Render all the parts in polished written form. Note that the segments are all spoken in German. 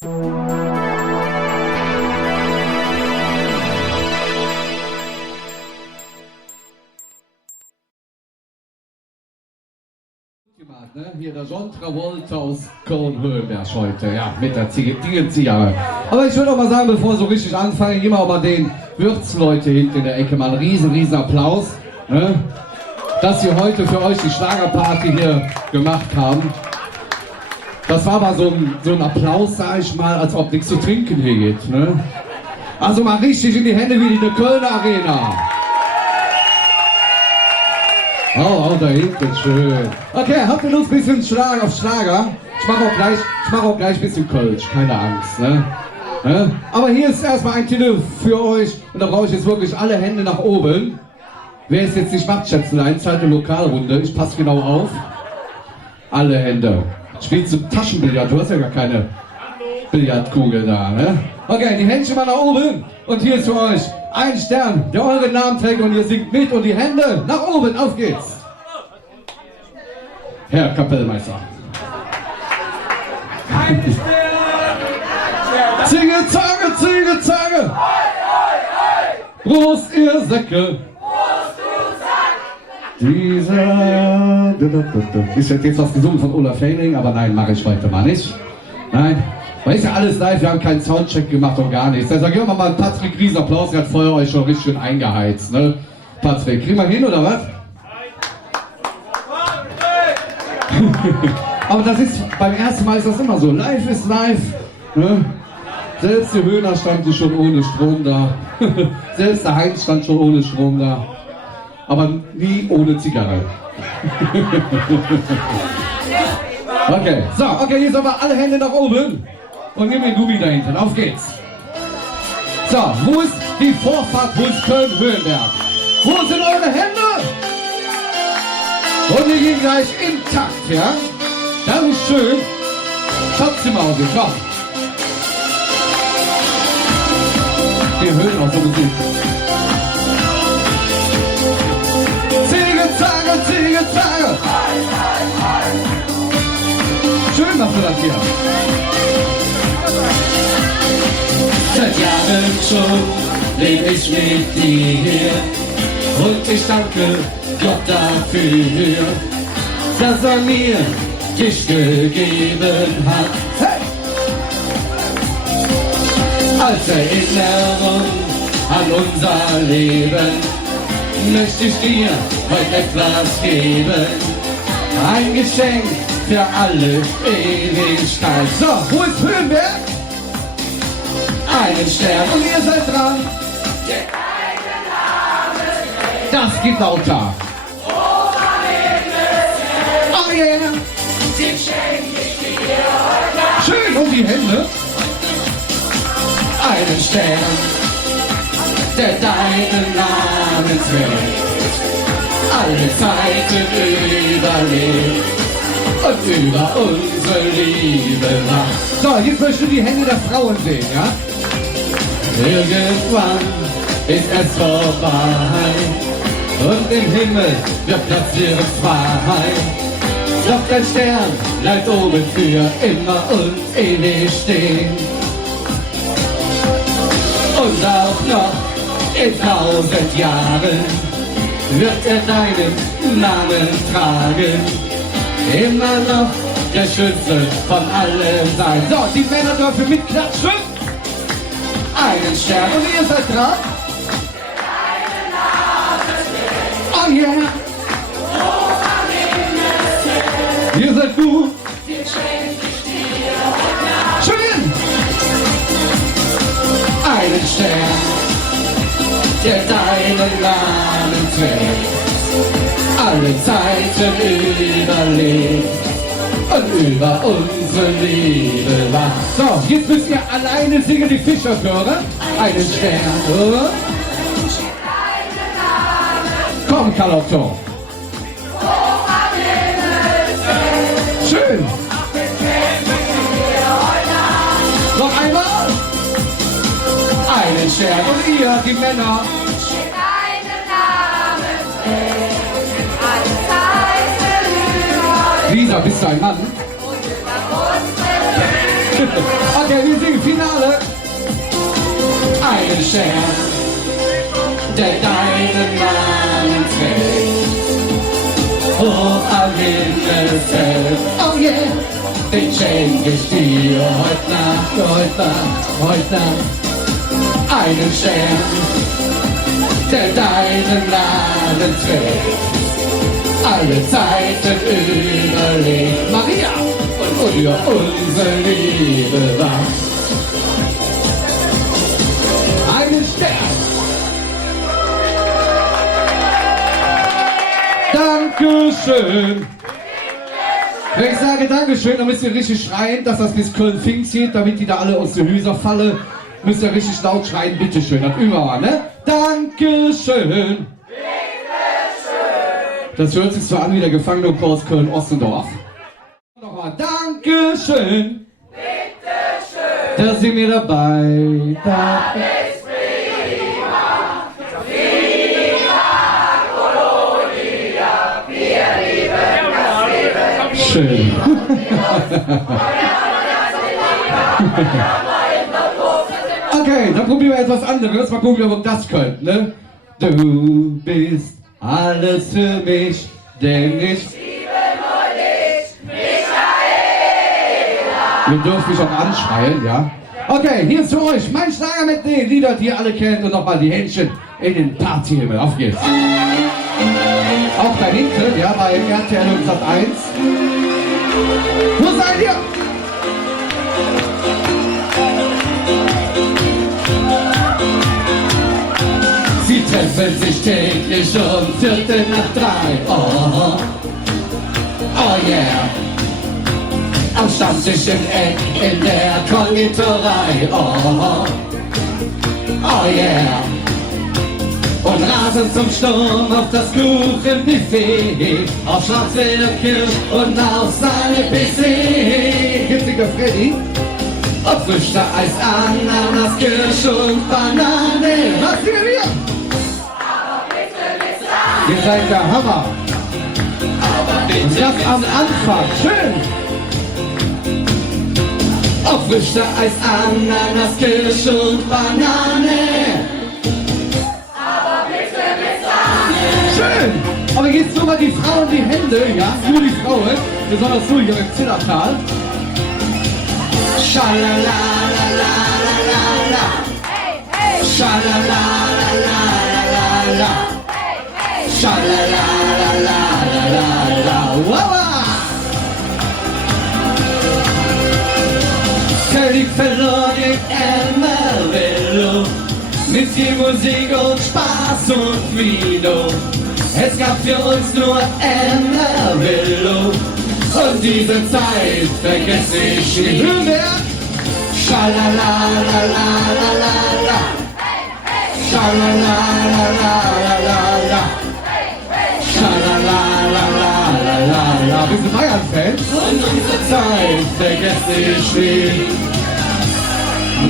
Hier der John Travolta aus Köln-Höhenberg heute, ja, mit der Zigarre. Aber ich würde auch mal sagen, bevor wir so richtig anfangen, gehen wir auch mal den Wirtsleute hinten in der Ecke mal einen riesen Applaus, ne? Dass sie heute für euch die Schlagerparty hier gemacht haben. Das war aber so ein Applaus, sag ich mal, als ob nichts zu trinken hier geht, ne? Also mal richtig in die Hände wie in der Kölner Arena. Oh, da hinten, schön. Okay, habt ihr Lust ein bisschen Schlag auf Schlager? Ich mach auch gleich ein bisschen Kölsch, keine Angst, ne? Aber hier ist erstmal ein Titel für euch und da brauche ich jetzt wirklich alle Hände nach oben. Wer es jetzt nicht macht, Schätzelein, zweite Lokalrunde, ich passe genau auf. Alle Hände. Spielst du Taschenbillard, du hast ja gar keine Billardkugel da, ne? Okay, die Händchen mal nach oben und hier ist für euch ein Stern, der euren Namen trägt und ihr singt mit und die Hände nach oben, auf geht's! Herr Kapellmeister. Zinge, Zange, Zinge, Zange! Prost, ihr Säcke! Dieser... Ich hätte jetzt was gesungen von Olaf Henning, aber nein, mache ich heute mal nicht. Nein. Weil ist ja alles live, wir haben keinen Soundcheck gemacht und gar nichts. Deshalb geben wir mal Patrick riesen Applaus, der hat vorher euch schon richtig schön eingeheizt, ne? Patrick, kriegen wir hin oder was? Aber das ist, beim ersten Mal ist das immer so, live ist live, ne? Selbst die Höhner standen schon ohne Strom da, selbst der Heinz stand schon ohne Strom da, aber nie ohne Zigarre. Okay, so, okay, jetzt aber alle Hände nach oben. Und nimm den Gummi da hinten, auf geht's. So, wo ist die Vorfahrt, wo ist Köln-Höhenberg? Wo sind eure Hände? Und wir gehen gleich im Takt, ja? Das ist schön. Schaut's dir mal auf, komm. Wir hören auch so Musik. Ziege, Ziege. Schön machst du das hier. Seit Jahren schon lebe ich mit dir und ich danke Gott dafür, dass er mir dich gegeben hat. Hey! Als Erinnerung an unser Leben möchte ich dir heute etwas geben. Ein Geschenk für alle Ewigkeit. So, wo ist Höhenberg? Einen Stern Und ihr seid dran. Das geht lauter. Oh yeah. Schön. Und die Hände. einen Stern, der deinen Namen trägt, alle Zeiten überlebt und über unsere Liebe wacht. So, jetzt möchtest du die Hände der Frauen sehen, ja? Irgendwann ist es vorbei und im Himmel wird Platz für uns frei. Doch dein Stern bleibt oben für immer und ewig stehen. Und auch noch in 1000 Jahren wird er deinen Namen tragen. Immer noch der schönste von allen sein. So, die Männer dürfen mitklatschen. Einen Stern Und ihr seid dran. Oh yeah. Ihr seid gut. Schön. einen Stern, der deinen Namen trägt, alle Zeiten überlebt und über unsere Liebe wacht. So, jetzt müsst ihr alleine singen die Fischerchöre. Einen Stern, oder? Komm, Carlotto. Schön. Noch einmal. Einen Stern Und ihr, die Männer. Lisa, bist du ein Mann? Okay, wir singen Finale. Einen Stern, der deinen Namen trägt, hoch am Himmelsfeld. Oh yeah, den schenk ich dir heute Nacht. Einen Stern, der deinen Namen trägt, alle Zeiten überlebt. Maria und für unsere Liebe wacht. Einen Stern. Dankeschön. Wenn ich sage Dankeschön, dann müsst ihr richtig schreien, dass das bis Köln-Pfingst geht, damit die da alle aus den Hüser fallen. Müsst ihr richtig laut schreien, bitteschön. Das üben wir mal, ne? Dankeschön. Das hört sich so an wie der Gefangenenchor Köln-Ostendorf. Nochmal, Dankeschön. Bitteschön. Da sind wir dabei. Da ist prima. Viva Colonia. Wir lieben das Leben. Schön. Okay, dann probieren wir etwas anderes. Mal gucken, ob das könnt, ne? Du bist alles für mich, denn ich liebe nur dich, Michaela. Ihr dürft mich auch anschreien, ja? Okay, hier ist für euch mein Schlager mit den Liedern, die ihr alle kennt, und nochmal die Händchen in den Partyhimmel. Auf geht's. Auch da hinten, ja, bei RTL und Sat.1. Wo seid ihr? Sie treffen sich täglich um 2:45. Oh, oh yeah. Am Stammtisch im Eck in der Konditorei. Oh, oh yeah. Und rasen zum Sturm auf das Kuchenbuffet, auf Schwarzwälder Kirsch und auf seine PC. Giftiger Freddy. Ob Früchte, Eis, Ananas, Kirsch und Banane. Was singen wir? Ihr seid der Hammer. Und das am Anfang. Schön. Auf Früchte, Eis, Ananas, Kirsch und Banane. Aber bitte mit Sahne. Schön. Aber jetzt nur mal die Frauen die Hände, ja? Nur die Frauen. Besonders so hier im Zillertal. Schalalalalalala. Schalalalalalala. Schalalalalalala. Wawa. Völlig verloren in Amarillo. Mit viel Musik und Spaß und Vino. Es gab für uns nur Amarillo. Und diese Zeit vergesse ich nie. Hürnberg! Schalalalalalala. Schalalalalalala. Schalalalalalala. Bist du Bayern-Fans? Und unsere Zeit vergesse ich nie.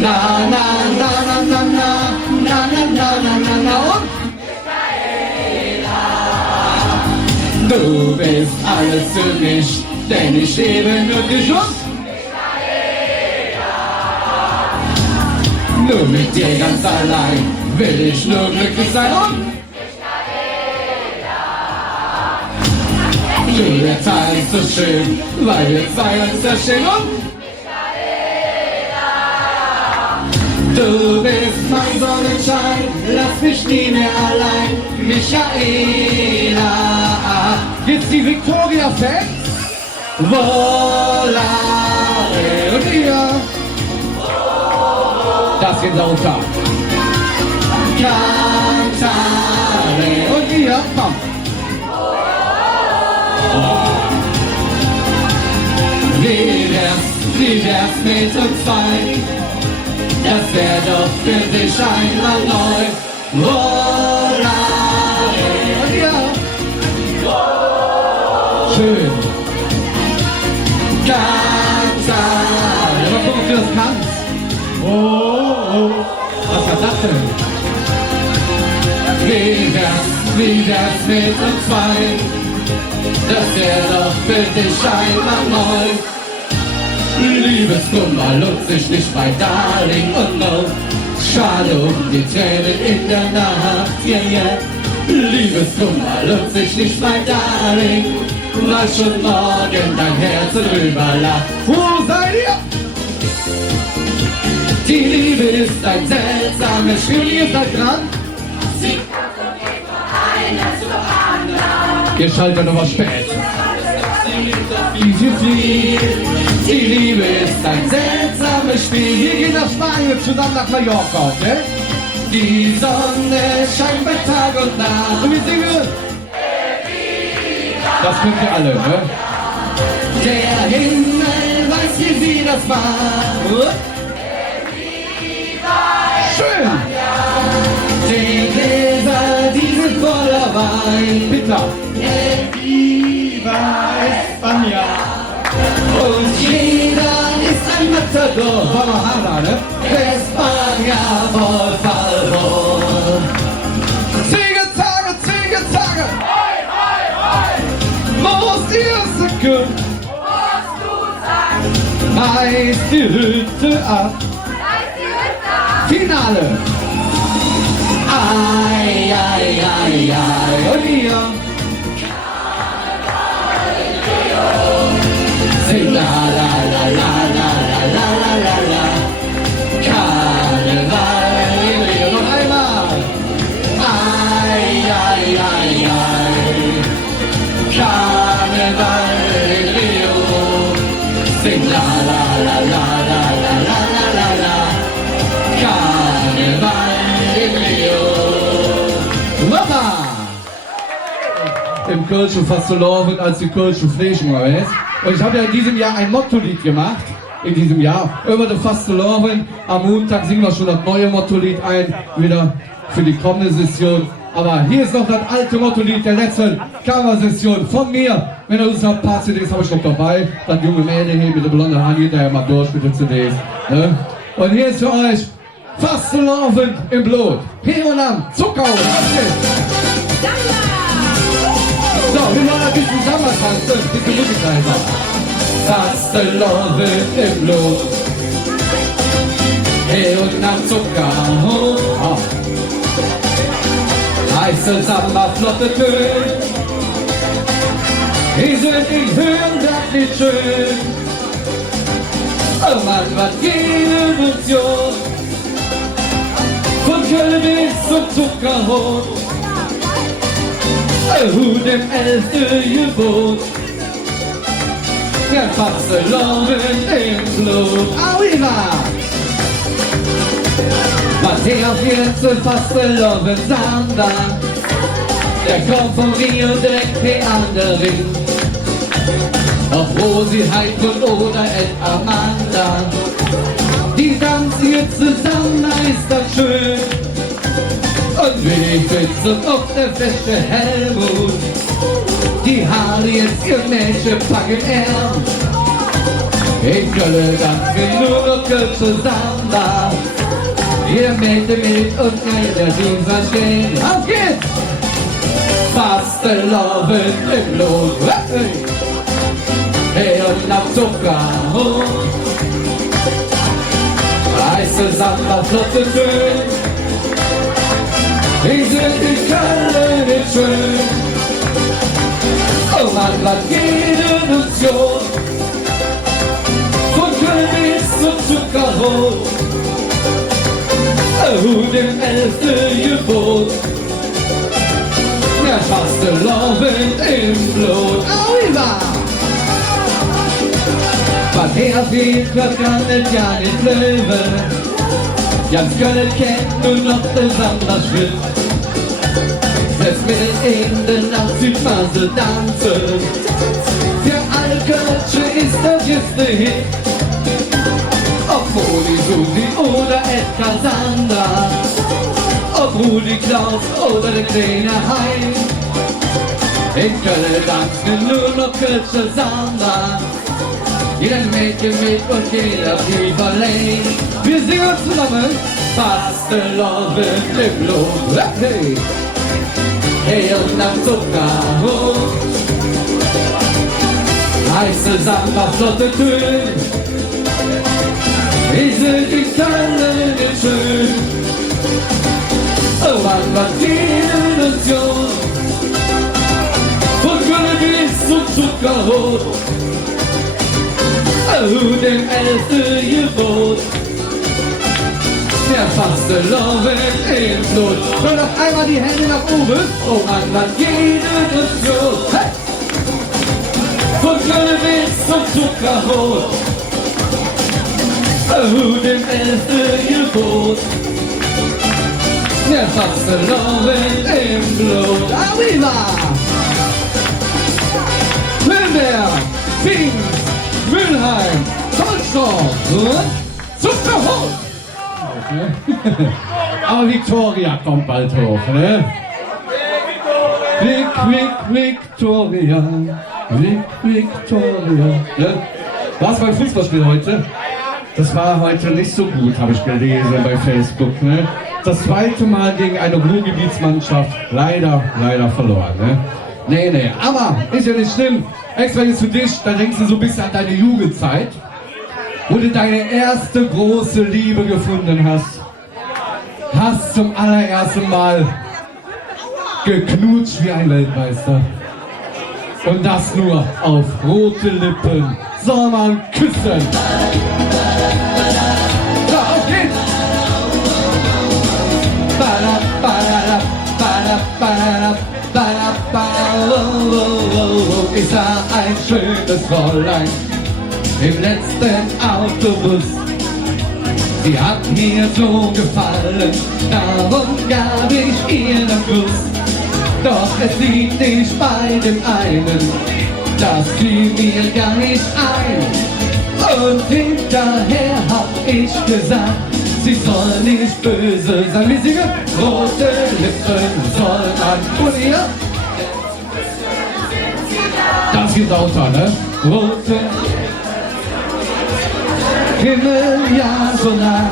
Na na na na na na na na na na na na und du bist alles für mich, denn ich lebe nur dich und nur mit dir ganz allein will ich nur glücklich sein und du, der Tag ist so schön, weil wir zwei uns verstehen und du bist mein Sonnenschein, lass mich nie mehr allein, Michaela. Jetzt die Victoria-Fans. Volare. Und ihr. Das geht lauter. Cantare. Und ihr. Komm. Wie wär's mit uns zwei? Das wär doch für dich einmal neu. Volare. Und ihr. Schön. Cantare. Mal gucken, ob du das kannst. Oh, oh. Was war das denn? Wie wär's mit uns zwei? Das wär doch für dich einmal neu. Liebeskummer lohnt sich nicht bei Darling und no. Schade um die Tränen in der Nacht, yeah, yeah. Liebeskummer lohnt sich nicht bei Darling, weil schon morgen dein Herz drüber lacht. Wo seid ihr? Die Liebe ist ein seltsames Spiel, Ihr seid dran. Sie kommt und geht von einer zur anderen. Ihr schaltet aber spät. Easy fliegt. Die Liebe ist ein seltsames Spiel. Wir gehen nach Spanien zusammen nach Mallorca, okay? Die Sonne scheint bei Tag und Nacht. Und wir singen. Das könnt ihr alle, ne? Der Himmel weiß, wie sie das macht. Schön. Die Gläser, die sind voller Wein. Peter. Und jeder ist ein Matador. Guadalajara, ne? España, por favor. Tage. Most ihr Sekund. Reißt die Hütte ab. Finale. Ai, ai, ai, ai. Und ihr. Sing la la la la la la la la la la. Karneval in Rio. Noch einmal. Ai, ai, ai, ai. Karneval in Rio. Sing la la la la la la la la la la. Karneval in Rio. Mama! Im Kölschen Fastelovend als die Kölschen Flächen war es. Und ich habe ja in diesem Jahr ein Motto-Lied gemacht. In diesem Jahr. Über den Fastelovend. Am Montag singen wir schon das neue Motto-Lied ein. Wieder für die kommende Session. Aber hier ist noch das alte Motto-Lied der letzten Cover-Session von mir. Wenn ihr Lust habt, ein paar CDs habe ich noch dabei. Das junge Mädchen hier mit der blonden Hand, geht ja mal durch mit den CDs. Ne? Und hier ist für euch Fastelovend im Blut. Hier und an Zucker. Okay. So, wir wollen ein bisschen Samba tanzen, ein bisschen Musik einfach. Fastelovend im Blut. Hey und am Zucker hoch. Ah. Heiße Samba, flotte Töne. Ich hören das nicht schön. Oh Mann, was jede Emotion. Von Köln bis zum Zuckerhof. Dem 11. Gebot. Der Fastelovend im Blut. Arriva! Matthäus jetzt zum Fastelovend Samba. Der kommt von Rio direkt hier an der Ring. Ob Rosi, Heidrun oder Ed Amanda. Die tanzen jetzt zusammen, da ist das schön. Und wie Fitz und auch der feste Helmut. Die Haare jetzt ihr Mädchen packen er. In Köln tanzen wir nur noch Kölsche Samba. Ihr Mädchen mit und keiner Dienstag stehen. Auf geht's! Fastelovend im Blut. Hey! Hey und am Zucker hoch. Heiße Samba, flotte Töne. Wir sind in Köln nicht schön. Oh Mann, was jede Notion. Von Köln bis zum Zuckerhof. Dem 11. Gebot. Der Fastelovend im Blut. Arriva! Was herfehlt, wird gar nicht Löwe. Ganz Köln kennt nur noch den Wanderschritt. Selbst mitten in der Nacht Südphase tanzen. Für alle Kölsche ist das jetzt der Hit. Ob Moni, Susi oder Edgar Sander. Ob Rudi Klaus oder der kleine Hein. In Köln tanzen nur noch Kölsche Samba. Jeder Mädchen mit und jeder Pieperlein. Wir singen zusammen Fastelovend im Blut. Hey, hey und am Zucker hoch. Heiße Samba, flotte Töne. Ich seh dich alle schön. Oh Mann, was die Illusion. Von Glück bis zum Zuckerrot. Oh, dem 11. Gebot. Der fasste Loven im Blut. Und noch einmal die Hände nach oben. Oh Mann, was die Illusion. Hey! Von Glück bis zum Zuckerrot. Oh, dem 11. Gebot. Der fasste Loven im Blut. Arriva! Nürnberg, Ping, Mülheim, Zollstock und Zuckerhof. Aber Victoria kommt bald hoch, ne? Victoria. Ne? Was beim Fußballspiel heute? Das war heute nicht so gut, habe ich gelesen bei Facebook, ne? Das zweite Mal gegen eine Ruhrgebietsmannschaft leider verloren, ne? Nee, aber ist ja nicht schlimm. Extra jetzt für dich, da denkst du so ein bisschen an deine Jugendzeit, wo du deine erste große Liebe gefunden hast. Hast zum allerersten Mal geknutscht wie ein Weltmeister. Und das nur auf rote Lippen. Soll man küssen. Ja, auf geht's! Ich sah ein schönes Fräulein im letzten Autobus. Sie hat mir so gefallen, darum gab ich ihr einen Kuss. Doch es liegt nicht bei dem einen, das fiel mir gar nicht ein. Und hinterher hab ich gesagt, sie soll nicht böse sein. Wir singen, rote Lippen soll man polieren. Das geht lauter, ne? Rote Himmel, ja so nah.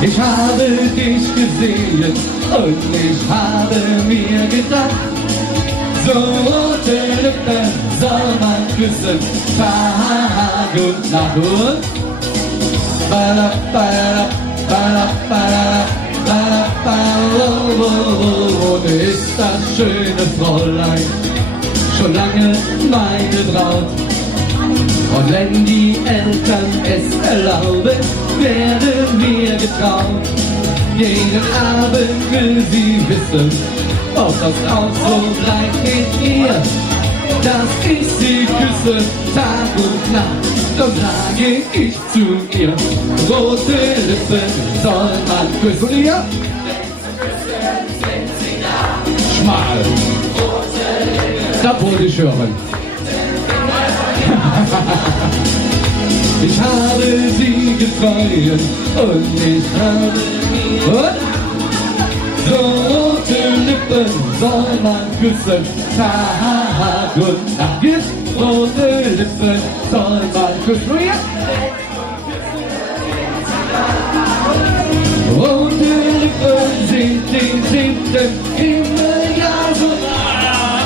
Ich habe dich gesehen und ich habe mir gedacht, so rote Lippen soll man küssen, Tag und Nacht. Und und ist das schöne Fräulein schon lange meine Braut. Und wenn die Eltern es erlauben, werden wir getraut. Jeden Abend will sie wissen, ob das auch so bleibt mit ihr, dass ich sie küsse, Tag und Nacht. Dann sage ich zu ihr, rote Lippen soll man küssen. Und ihr? Schmal. Das wollte ich hören. Ich habe sie getreut und ich habe mir so rote Lippen soll man küssen, Tag und Nacht. Jetzt rote Lippen soll man küssen. Und jetzt? Rote Lippen sind den 7. Himmel, ja so nah.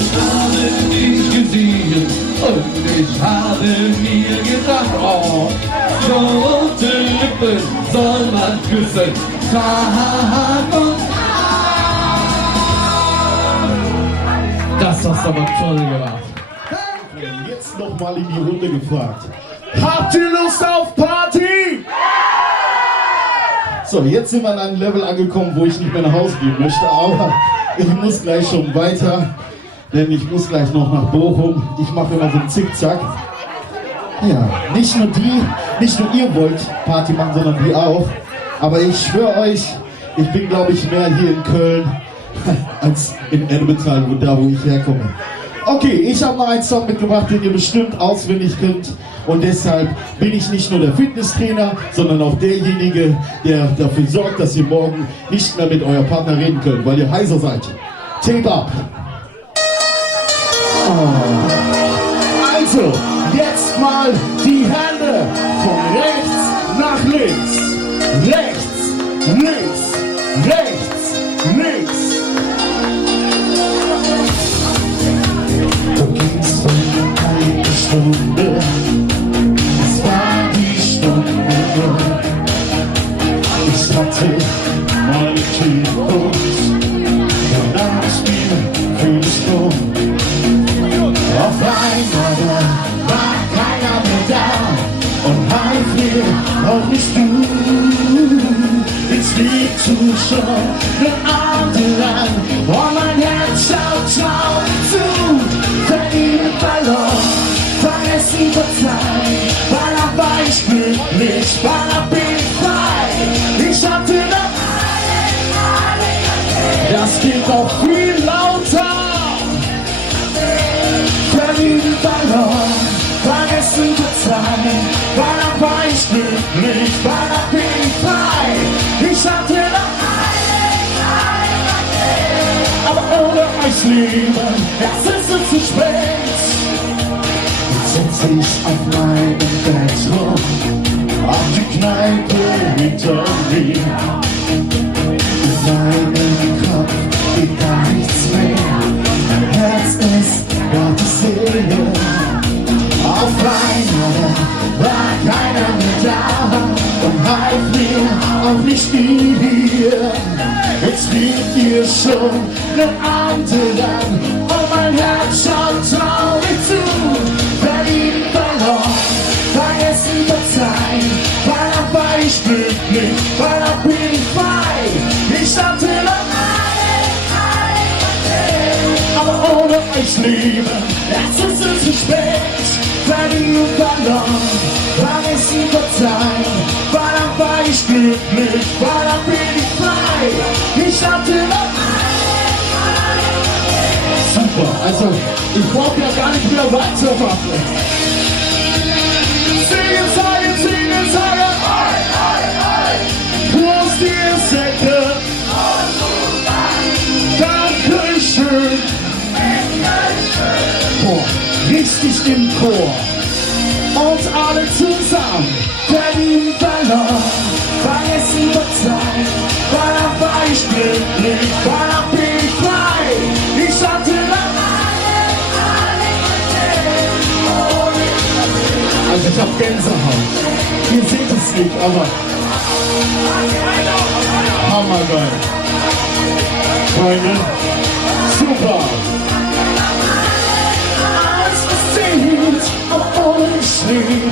Ich habe dich gesehen und ich habe mir gedacht, oh, so rote Lippen soll man küssen, Tag und Nacht. Das hast du aber toll gemacht. Jetzt nochmal in die Runde gefragt. Habt ihr Lust auf Party? So, jetzt sind wir an einem Level angekommen, wo ich nicht mehr nach Hause gehen möchte, aber ich muss gleich schon weiter, denn ich muss gleich noch nach Bochum. Ich mache immer so einen Zickzack. Ja, nicht nur ihr wollt Party machen, sondern die auch. Aber ich schwöre euch, ich bin, glaube ich, mehr hier in Köln als in Ennepetal, da wo ich herkomme. Okay, ich habe noch einen Song mitgebracht, den ihr bestimmt auswendig könnt. Und deshalb bin ich nicht nur der Fitnesstrainer, sondern auch derjenige, der dafür sorgt, dass ihr morgen nicht mehr mit euer Partner reden könnt, weil ihr heiser seid. Tape up! Oh. Also, jetzt mal die Hände von rechts nach links. Rechts, links, rechts, links. Du gingst um eine Stunde. Es war die Stunde Seite meine Typus. Danach ist mir vieles rum. Auf einmal war keiner mehr da und half mir auch nicht du. Jetzt liegt du schon den Abend lang und mein Herz schaut zu. Verliehen verloren, vergessen verzeihen, weil war ich glücklich, weil bin ich frei. Ich hatte noch das geht auch viel lauter. Verliehen verloren, vergessen verzeihen, weil war ich glücklich, weil bin ich frei. Ich hatte noch aber ohne euch lieben, jetzt ist es zu spät. Jetzt setz ich auf meinem Bett rum, auf die Kneipe hinter mir. In meinem Kopf geht gar nichts mehr, mein Herz ist Gottes Seele. Auf einmal war keiner mehr da und half mir auch nicht ihr. Jetzt liegt ihr schon den Abend lang und mein Herz schaut traurig zu. Verliehen verloren, vergessen verzeihen, weil war ich glücklich, weil bin ich frei. Ich hatte noch aber ohne euch lieben, jetzt ist es zu spät. Verliehen verloren, vergessen verzeihen, weil war ich glücklich, weil bin ich frei. Ich hatte noch super, also ich brauch ja gar nicht mehr weitermachen. Singen, sagen, bloß die Säcke. Dankeschön. Boah, richtig im Chor. Und alle zusammen, verliehen verloren, vergessen verzeihen, weil war ich glücklich, weil bin ich frei. Ich hatte also ich hab Gänsehaut. Ihr seht es nicht, aber hammergeil. Freunde, super. Alles passiert, aber ohne Schnee.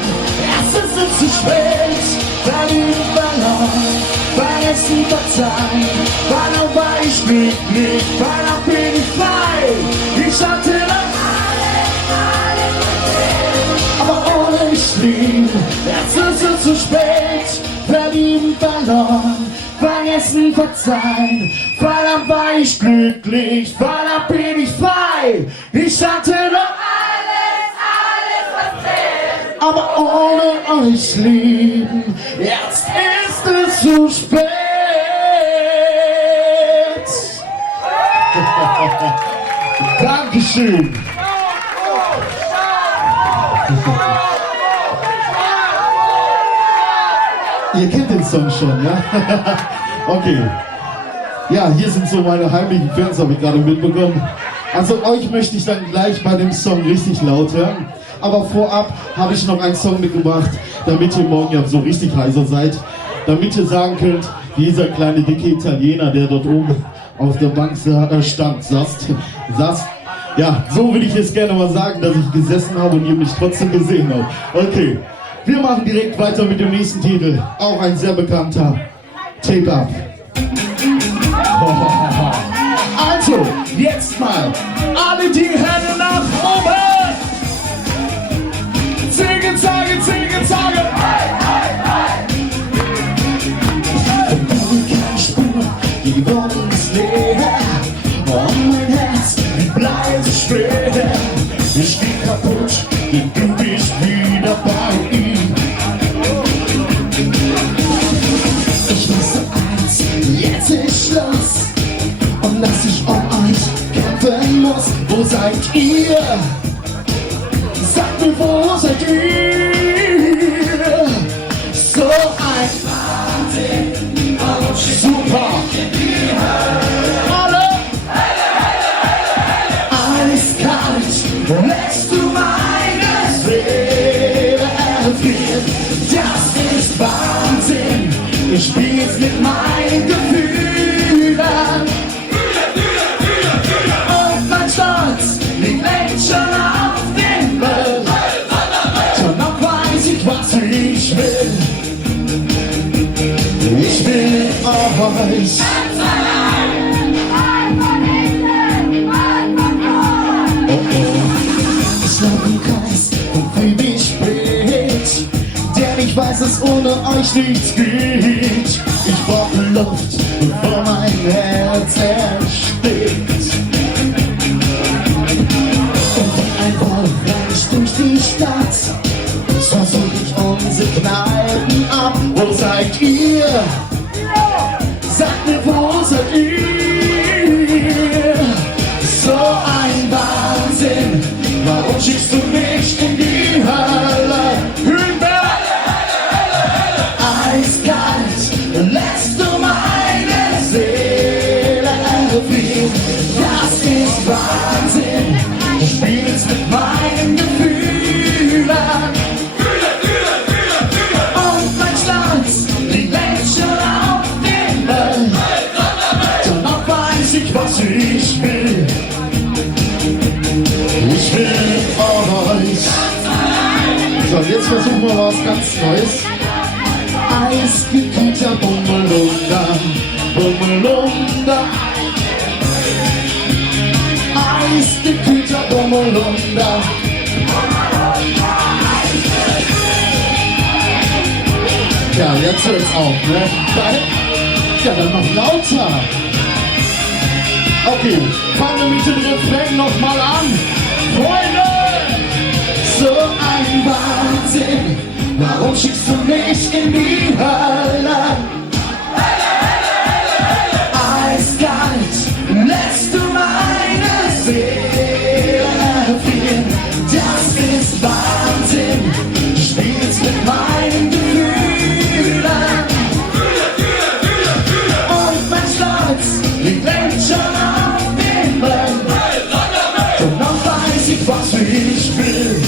Erst ist es zu spät, verliehen verloren, vergessen verzeihen, weil war ich glücklich, weil bin ich frei. Ich hatte noch aber ohne ich lieb, jetzt ist es zu spät. Verlieben verloren, vergessen verzeihen, weil war ich glücklich, weil bin ich frei. Ich hatte noch alles, was zählt. Aber ohne euch lieben, jetzt ist es zu spät. Dankeschön. Ihr kennt den Song schon, ja? Okay. Ja, hier sind so meine heimlichen Fans, habe ich gerade mitbekommen. Also euch möchte ich dann gleich bei dem Song richtig laut hören. Aber vorab habe ich noch einen Song mitgebracht, damit ihr morgen ja so richtig heiser seid. Damit ihr sagen könnt, wie dieser kleine dicke Italiener, der dort oben auf der Bank saß. Ja, so würde ich jetzt gerne mal sagen, dass ich gesessen habe und ihr mich trotzdem gesehen habt. Okay, wir machen direkt weiter mit dem nächsten Titel. Auch ein sehr bekannter. Tape Up. Also, jetzt mal alle die Hände nach oben. Zingen, sagen, zingen, sagen. Keine Spur, die Wohnung ist leer. Und mein Herz bleibt schwer. Ich geh kaputt, denn du bist wieder bei ihm. Ich wusste eins, jetzt ist Schluss. Und dass ich um euch kämpfen muss. Wo seid ihr? Sagt mir, wo seid ihr? So ein Wahnsinn, super. Alle eiskalt lässt du meine Seele erfrieren. Das ist Wahnsinn. Ich spiel's mit meinem euch. Ich laufe im Kreis und fühl mich spät, denn ich weiß, dass ohne euch nichts geht. Ich brauche Luft, bevor mein Herz erstickt. Und wie ein Wolf reich durch die Stadt versuch ich unsere Kneipen ab. Wo seid ihr? Sagt mir, wo seid ihr? So ein Wahnsinn, warum schickst du mich in die Hölle? Hühnberg! Eiskalt, lässt du meine Seele erfrieren. Das ist Wahnsinn, du spielst mit meinen Gefühlen. Und mein Schlanz liegt längst schon auf dem Müll. Doch noch weiß ich, was ich will. Ich will euch. So, jetzt versuchen wir was ganz Neues. Eisgekühlter Bummelunda, Bummelunda. Eisgekühlter Bummelunda. Ja, jetzt hört's auf, ne? Ja, dann noch lauter. Okay, fangen wir mit dem Refrain nochmal an. Freunde! So ein Wahnsinn, warum schickst du mich in die Hölle? Eiskalt, lässt du meine Seele erfrieren. Das ist Wahnsinn, du spielst mit meinen Gefühlen. Und mein Stolz liegt längst schon auf dem Boden. Und noch weiß ich, was ich will.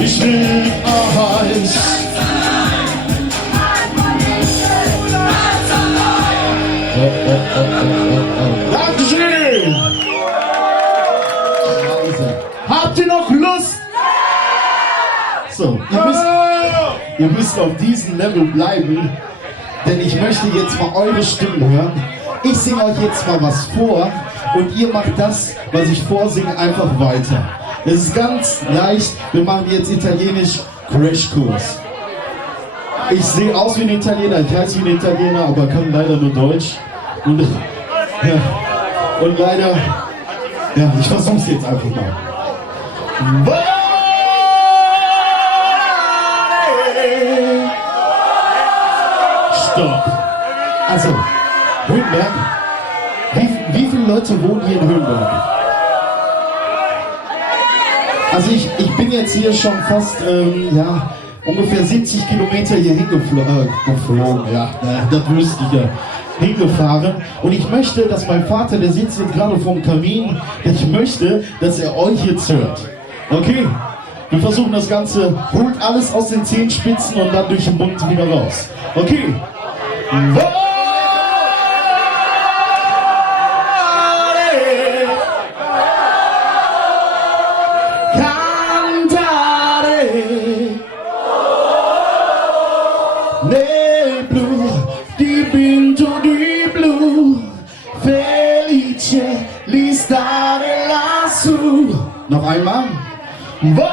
Ich will euch. Dankeschön! Habt ihr noch Lust? So, ihr müsst auf diesem Level bleiben, denn ich möchte jetzt mal eure Stimmen hören. Ich singe euch jetzt mal was vor und ihr macht das, was ich vorsinge, einfach weiter. Es ist ganz leicht, wir machen jetzt Italienisch Crashkurs. Ich sehe aus wie ein Italiener, ich heiße wie ein Italiener, aber kann leider nur Deutsch. Und, ja, und leider, ja, ich versuch's jetzt einfach mal. Stopp. Also, Höhenberg, wie viele Leute wohnen hier in Höhenberg? Also ich bin jetzt hier schon fast, ja, ungefähr 70 Kilometer hier hingeflogen, ja, das wüsste ich ja, hingefahren. Und ich möchte, dass mein Vater, der sitzt jetzt gerade vorm Kamin, ich möchte, dass er euch jetzt hört. Okay? Wir versuchen das Ganze, holt alles aus den Zehenspitzen und dann durch den Mund wieder raus. Okay? Nel blu, dipinto di blu, felice di stare lassù. Noch einmal. Volare,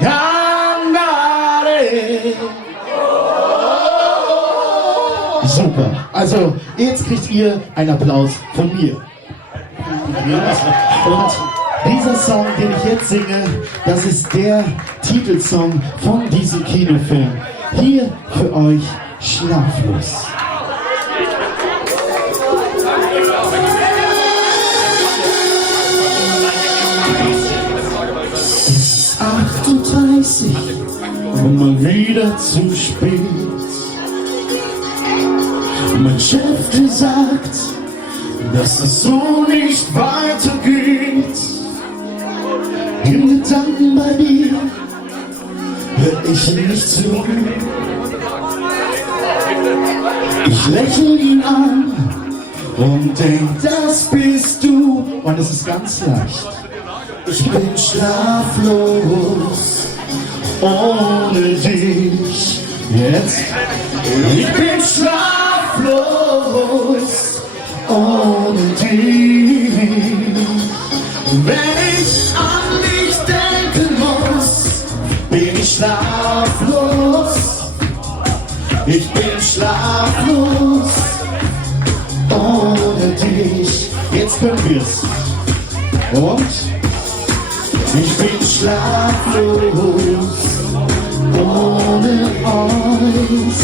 andare. Super. Also, jetzt kriegt ihr einen Applaus von mir. Und dieser Song, den ich jetzt singe, das ist der Titelsong von diesem Kinofilm. Hier für euch Schlaflos. Es ist 38 und mal wieder zu spät. Mein Chef gesagt, dass es so nicht weitergeht. In Gedanken bei dir hör ich nicht zu. Ich lächle ihn an und denk, das bist du. Und es ist ganz leicht. Ich bin schlaflos ohne dich. Jetzt. Ich bin schlaflos ohne dich. Wenn ich an dich denken muss, bin ich schlaflos. Ich bin schlaflos ohne dich. Jetzt können wir's. Und ich bin schlaflos ohne euch.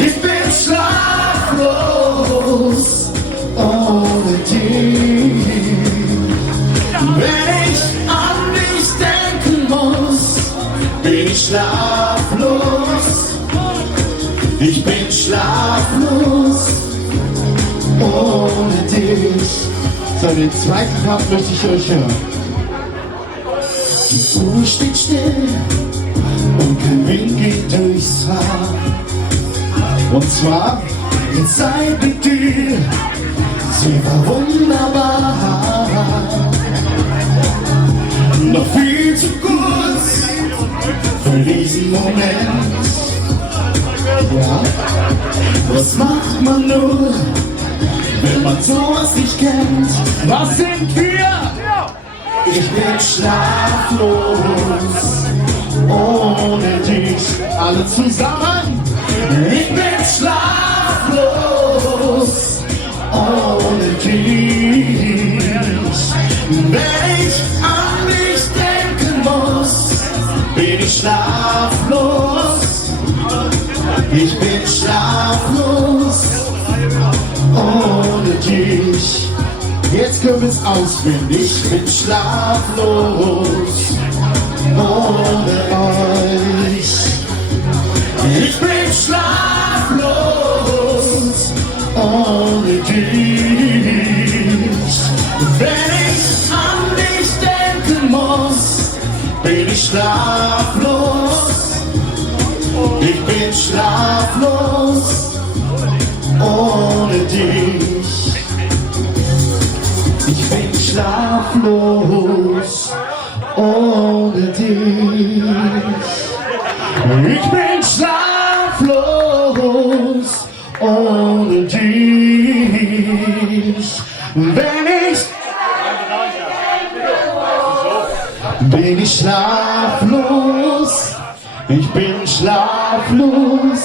Ich bin schlaflos ohne dich. Wenn ich an dich denken muss, bin ich schlaflos. Ich bin schlaflos ohne dich. So, den zweiten Part möchte ich euch hören. Die Uhr steht still und kein Wind geht durchs Haar. Und zwar die Zeit mit dir, sie war wunderbar. Noch viel zu kurz für diesen Moment. Ja, was macht man nur, wenn man sowas nicht kennt? Was sind wir? Ich bin schlaflos ohne dich. Alle zusammen. Ich bin schlaflos ohne dich. Wenn ich an dich denken muss, bin ich schlaflos. Ich bin schlaflos ohne dich. Jetzt können wir es ausfinden. Ich bin schlaflos ohne euch. Ich bin schlaflos ohne dich. Wenn ich an dich denken muss, bin ich schlaflos. Ich bin schlaflos ohne dich. Ich bin schlaflos ohne dich. Ich bin schlaflos ohne dich. Wenn ich bin ich schlaflos. Ich bin schlaflos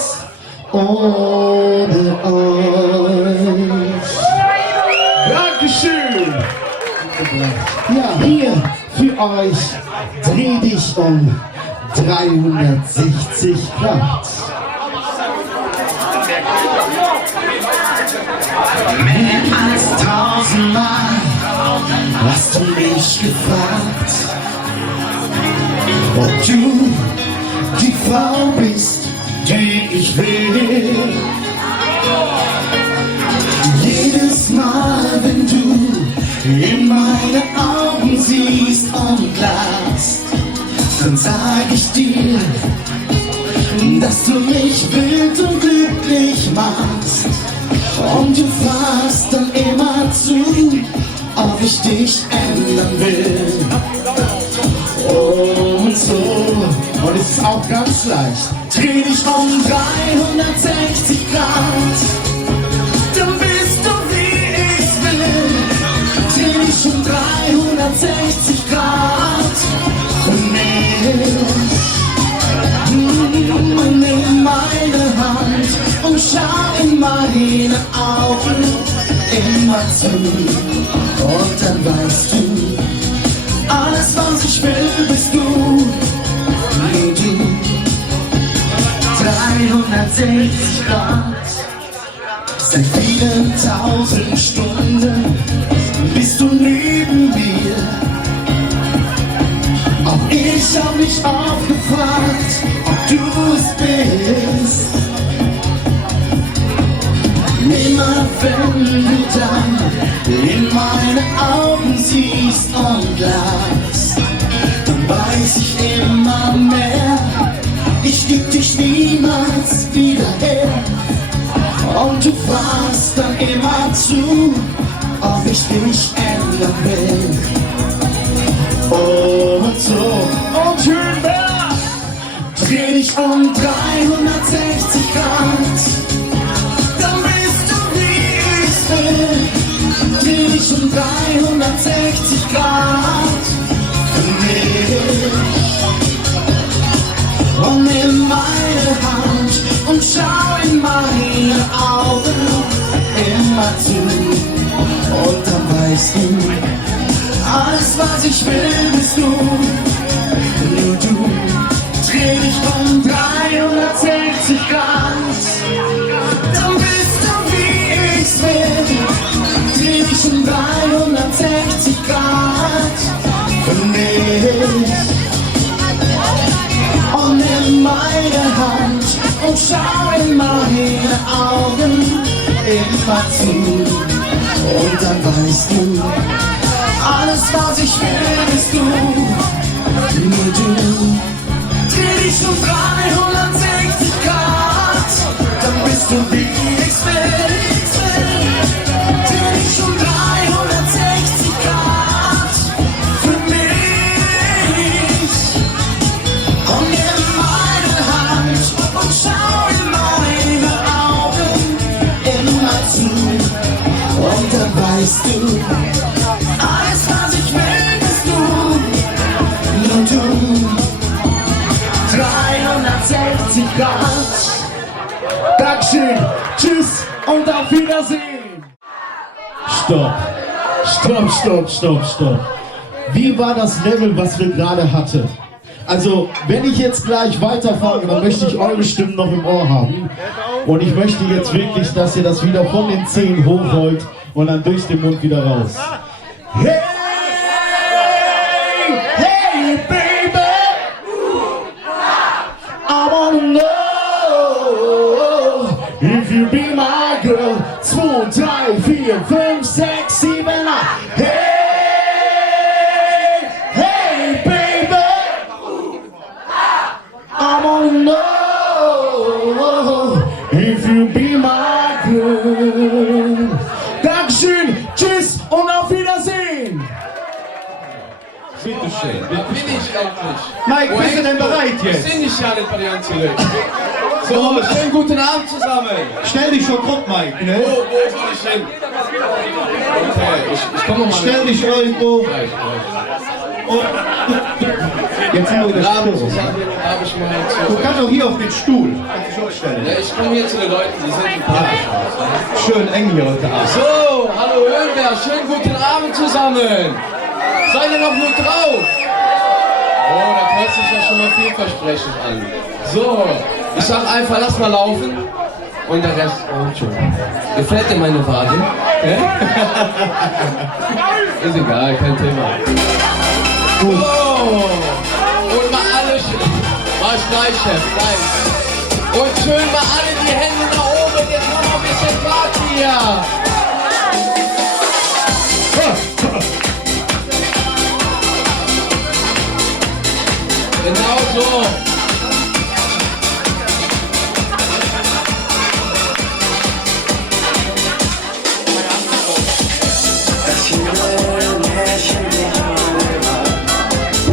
ohne euch. Dankeschön. Ja, hier für euch dreh dich um 360 Grad. Mehr als 1000-mal hast du mich gefragt, ob du die Frau bist, die ich will. Jedes Mal, wenn du in meine Augen siehst und lachst, dann sag ich dir, dass du mich wild und glücklich machst. Und du fragst dann immer zu, ob ich dich ändern will. Und so, und es ist auch ganz leicht. Dreh dich um 360 Grad, dann bist du wie ich will. Dreh dich um 360 Grad für mich. Nimm meine Hand und schau in meine Augen immer zu. Und dann weißt du, alles was ich will bist du. Nur du. 360 Grad. Seit vielen 1000 Stunden bist du neben mir. Auch ich hab mich oft gefragt, ob du es bist. Immer wenn du dann in meine Augen siehst und lachst, dann weiß ich immer mehr, ich geb dich niemals wieder her. Und du fragst dann immer zu, ob ich dich ändern will. Und so, und schön wär's. Dreh dich um 360 Grad, dann bist du wie ich's will. Dreh dich um 360 Grad für mich. Und nimm meine Hand und schau in meine Augen immer zu. Und dann weißt du, alles was ich will bist du, nur du. Dreh dich um 360 Grad, dann bist du wie ich's will. Dreh dich um 360 Grad für mich. Und nimm meine Hand und schau in meine Augen immer zu. Und dann weißt du, alles was ich will bist du, nur du. Dreh dich um 360 Grad, dann bist du wie ich's will. Dreh dich um 360 Grad für mich. Und nimm meine Hand und schau in meine Augen immer zu. Und dann weißt du, alles was ich will bist du, nur du. 360 Grad. Dankeschön, tschüss und auf Wiedersehen. Stopp, stopp, stopp, stopp, stopp. Wie war das Level, was wir gerade hatten? Also, wenn ich jetzt gleich weiterfahre, dann möchte ich eure Stimmen noch im Ohr haben. Und ich möchte jetzt wirklich, dass ihr das wieder von den Zehen hochholt und dann durch den Mund wieder raus. Hey, hey, baby, I wanna know if you be my girl. 2, 3, 4, 5, 6, 7, 8. Hey, hey, baby, I wanna know if you be my girl. Dankeschön, tschüss und auf Wiedersehen. Bitteschön. Da bin ich endlich. Mike, bist du denn bereit Ich jetzt? bin nicht ja nicht bei dir zurück. So, schönen guten Abend zusammen. Stell dich schon drauf, Mike, ne? Wo soll ich hin? Okay, ich komme nochmal. Stell dich irgendwo. Gleich. Jetzt sind wir in der Abend Störung. zusammen, habe ich mal Du kannst doch hier auf den Stuhl. Kannst dich auch stellen. Ja, ich komme hier zu den Leuten, die sind sympathisch. Schön eng hier heute Abend. So, hallo Höhenberg, schönen guten Abend zusammen. Seid ihr noch gut drauf? Oh, das hört sich ja schon mal vielversprechend an. So, ich sag einfach, lass mal laufen. Und der Rest, oh, Entschuldigung. Gefällt dir meine Wade? Ist egal, kein Thema. So, und mal alle, mach ich gleich, Chef, gleich. Und schön mal alle die Hände nach oben, jetzt machen wir ein bisschen Party hier. Genau so.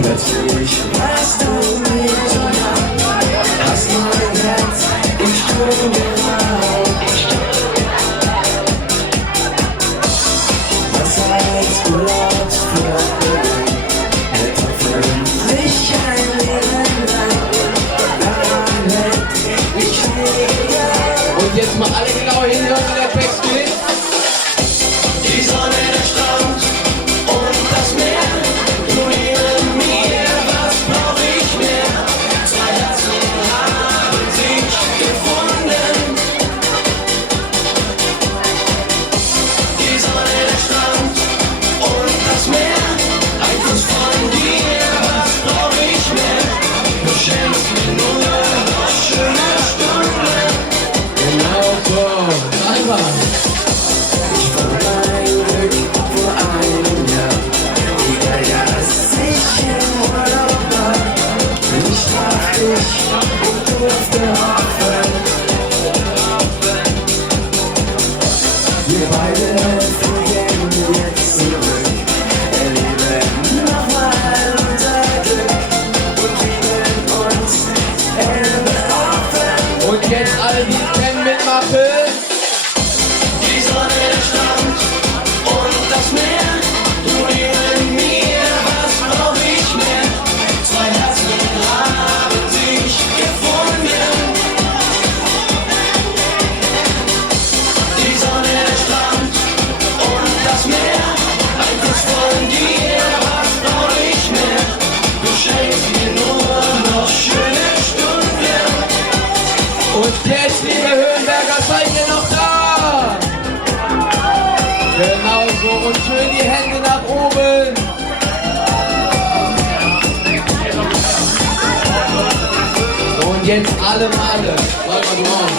Plötzlich warst du mit mir, hast mein Herz in Sturm geraubt. Was heißt du glaubst für hätte für mich ein Leben lang, daran hätte ich weniger. Und jetzt mal alle genau hinhören, wie der Text geht. Die Sonne, der Strand und das Meer, du neben mir, was brauch ich mehr? Zwei Herzen haben sich gefunden. Die Sonne, der Strand und das Meer, ein Kuss von dir, was brauch ich mehr? Du schenkst mir nur noch schöne Stunden. Genau so. Einfach. Ich war mein Glück vor einem Jahr, wieder dass ich im Urlaub war. Ich sprach dich und durfte hoffen. Wir beide fliegen jetzt zurück, erleben nochmal Genau so. Und schön die Hände nach oben. So, und jetzt alle Male. Warte mal, du auch.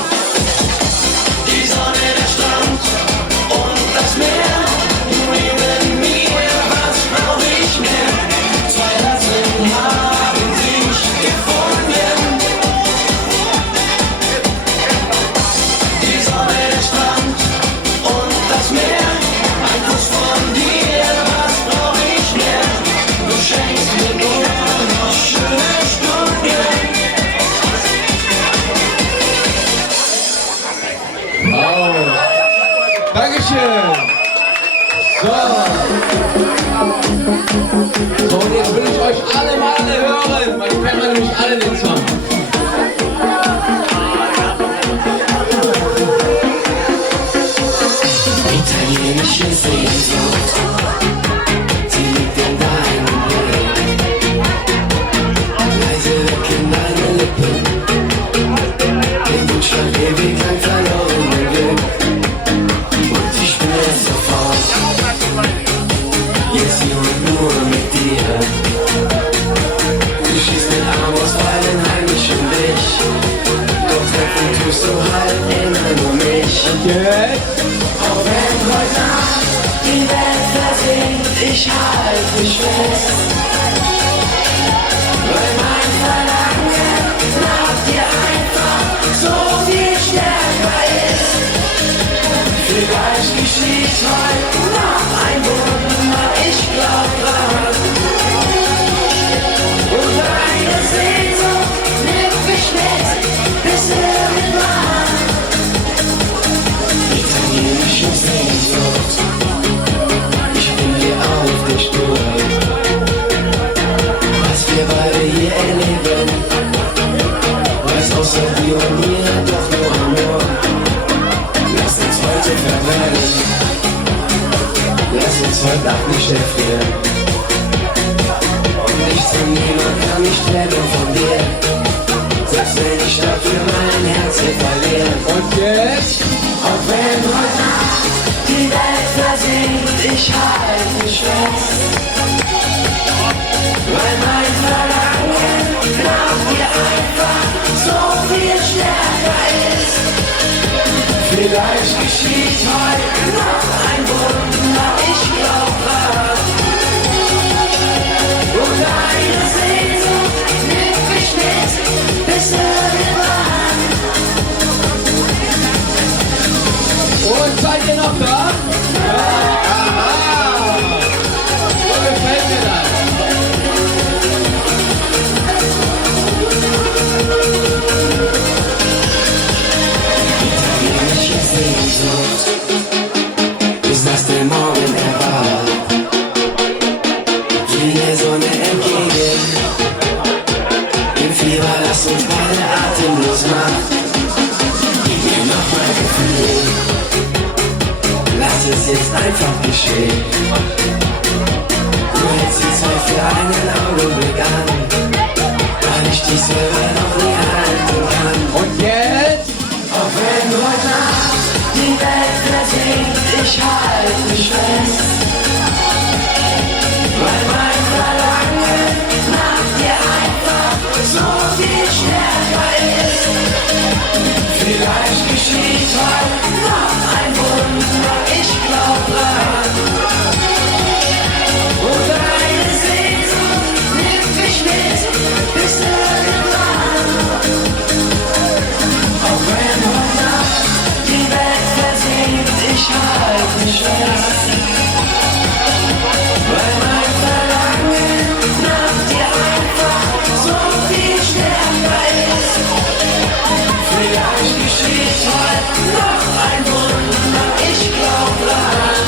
Die Sonne, der Strand und das Meer neben mir, was brauch ich mehr? Zwei Herzen haben sich gefunden. Die Sonne, der Strand und das Meer, ein Kuss von dir, was brauch ich mehr? Du schenkst mir nur noch schöne Stunden. Dankeschön. So. So, und jetzt will ich euch alle Male hören, weil ich kenne nämlich alle den Song. Italienische Sehnsucht, sie liegt in deinem Blick. Leise weg in deine Lippen, den Wunschschlag ewig lang verlorene Glück. Und ich spüre es sofort, jetzt hier und nur mit dir. Du schießt mit Arm aus beiden heimisch um dich, doch treffen tust du halt immer nur mich. Und jetzt? Auch wenn heute Nacht die Welt versinkt, ich halt mich fest. Weil mein Verlangen nach dir einfach so viel stärker ist. Vielleicht geschieht heute noch ein Wunder, ich glaub dran. Und deine Sehnsucht nimmt mich mit bis irgendwann. Italienische Sehnsucht, ich bin dir auf der Spur. Was wir beide hier erleben, weiß außer dir und mir doch nur Amor. Lass uns heute verweilen, lass uns heute Nacht nicht erfrieren. Und nichts und niemand kann mich trennen von dir, selbst wenn ich dafür mein Herz verliere. Und jetzt? Auch wenn heute Nacht die Welt versinkt, ich halt mich fest. Weil mein Verlangen nach dir einfach so viel stärker ist. Vielleicht geschieht heute noch ein Wunder, ich glaub dran. Und deine Sehnsucht nimmt mich mit bis irgendwann. Und seid ihr noch da? Ja. Aha. So gefällt mir das. Italienische Sehnsucht, bis das den Morgen erwacht. Flieh der Sonne entgegen, im Fieber, das uns beide atemlos macht. Gib mir noch mein Gefühl, lass es jetzt einfach geschehen. Du hältst die Zeit für einen Augenblick an, weil ich dich selber noch nie halten kann. Und jetzt? Auch wenn heute Nacht die Welt versinkt, ich halt mich fest. Weil mein Verlangen nach dir einfach so viel stärker ist. Vielleicht geschieht heute noch ein Wunder, ich glaub dran. Und deine Sehnsucht nimmt mich mit bis irgendwann. Auch wenn heute Nacht die Welt versinkt, ich halt mich fest. Weil mein Verlangen nach dir einfach so viel stärker ist. Vielleicht geschieht heute noch ein Wunder, ich glaub dran.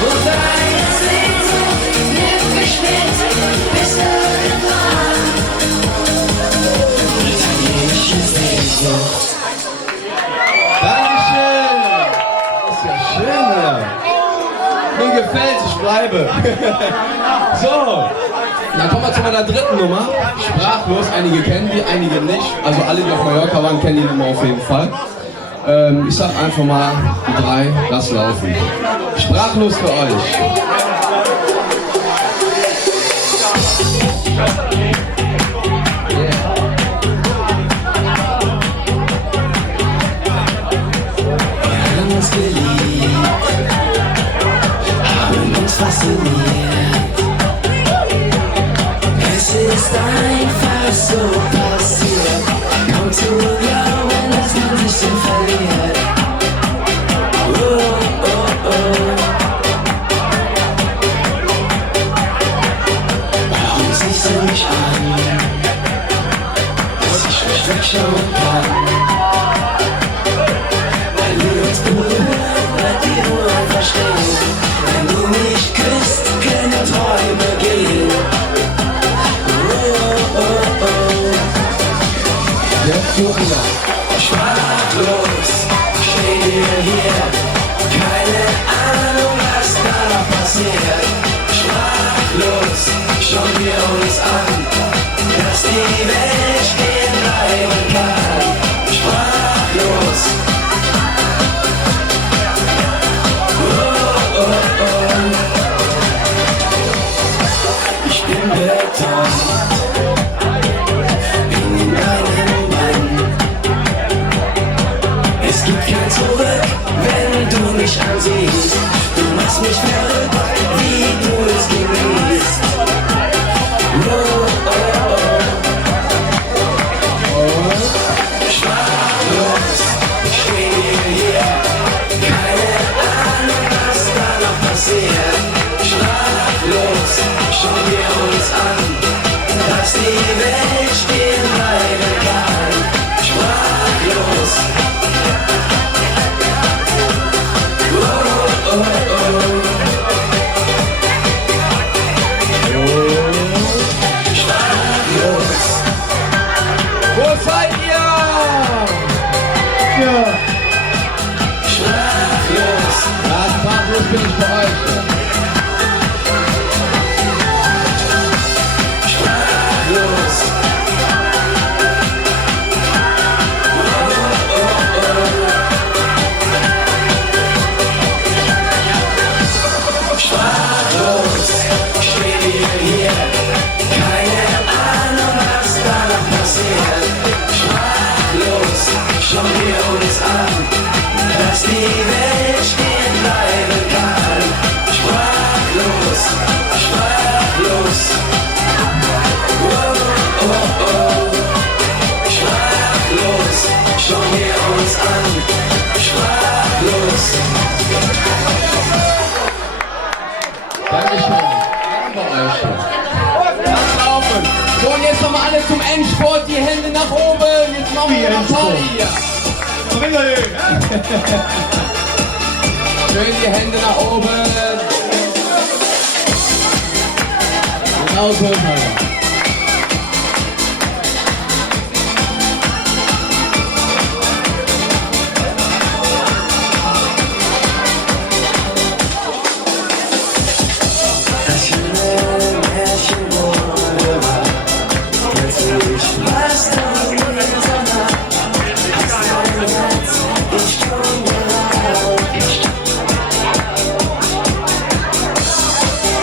Und deine Sehnsucht nimmt mich mit bis irgendwann. Italienische Sehnsucht. Dankeschön. Das ist ja schön, oder? Mir gefällt's, ich bleibe. So, dann kommen wir zu meiner dritten Nummer. Sprachlos, einige kennen die, einige nicht. Also alle, die auf Mallorca waren, kennen die Nummer auf jeden Fall. Ich sag einfach mal, die 3, lass laufen. Sprachlos für euch. Uns geliebt, haben uns fasziniert. Es ist einfach so passiert. Kaum zu glauben, dass man sich so verliert. Oh, oh, oh. Warum siehst du mich an, dass ich nicht wegschauen kann? Wenn du mich küsst, können Träume gehen. Oh, oh, oh. Sprachlos stehen wir hier. Keine Ahnung, was da noch passiert. Sprachlos schauen wir uns an, dass die Welt stehen bleiben kann. Sprachlos. Ich bin betont, bin in deinem Bann. Es gibt kein Zurück, wenn du mich ansiehst. Du machst mich verrückt, wie du es genießt. Oh, oh, oh. Sprachlos stehen wir hier. Keine Ahnung, was da noch passiert. Sprachlos schauen wir uns an, dass die Welt stehen bleiben kann. Sprachlos. Oh, oh, oh. Sprachlos. Wo seid ihr? Ja. Sprachlos. Ja, sprachlos bin ich für euch. Sprachlos. Sprachlos stehen wir hier. Keine Ahnung, was da noch passiert. Sprachlos schauen wir uns an, dass die Welt stehen bleiben kann. Sprachlos, sprachlos. Oh, oh, oh. Sprachlos schauen wir uns an. Sprachlos. Dankeschön. Danke euch. Lasst laufen. So, und jetzt nochmal alle zum Endsport. Die Hände nach oben. Jetzt machen wir noch Party hier. Schön die Hände nach oben. Genau so, Alter. Das schöne Märchen wurde wahr. Plötzlich warst du in der Nacht. Hast dein Herz in Stunde geraubt.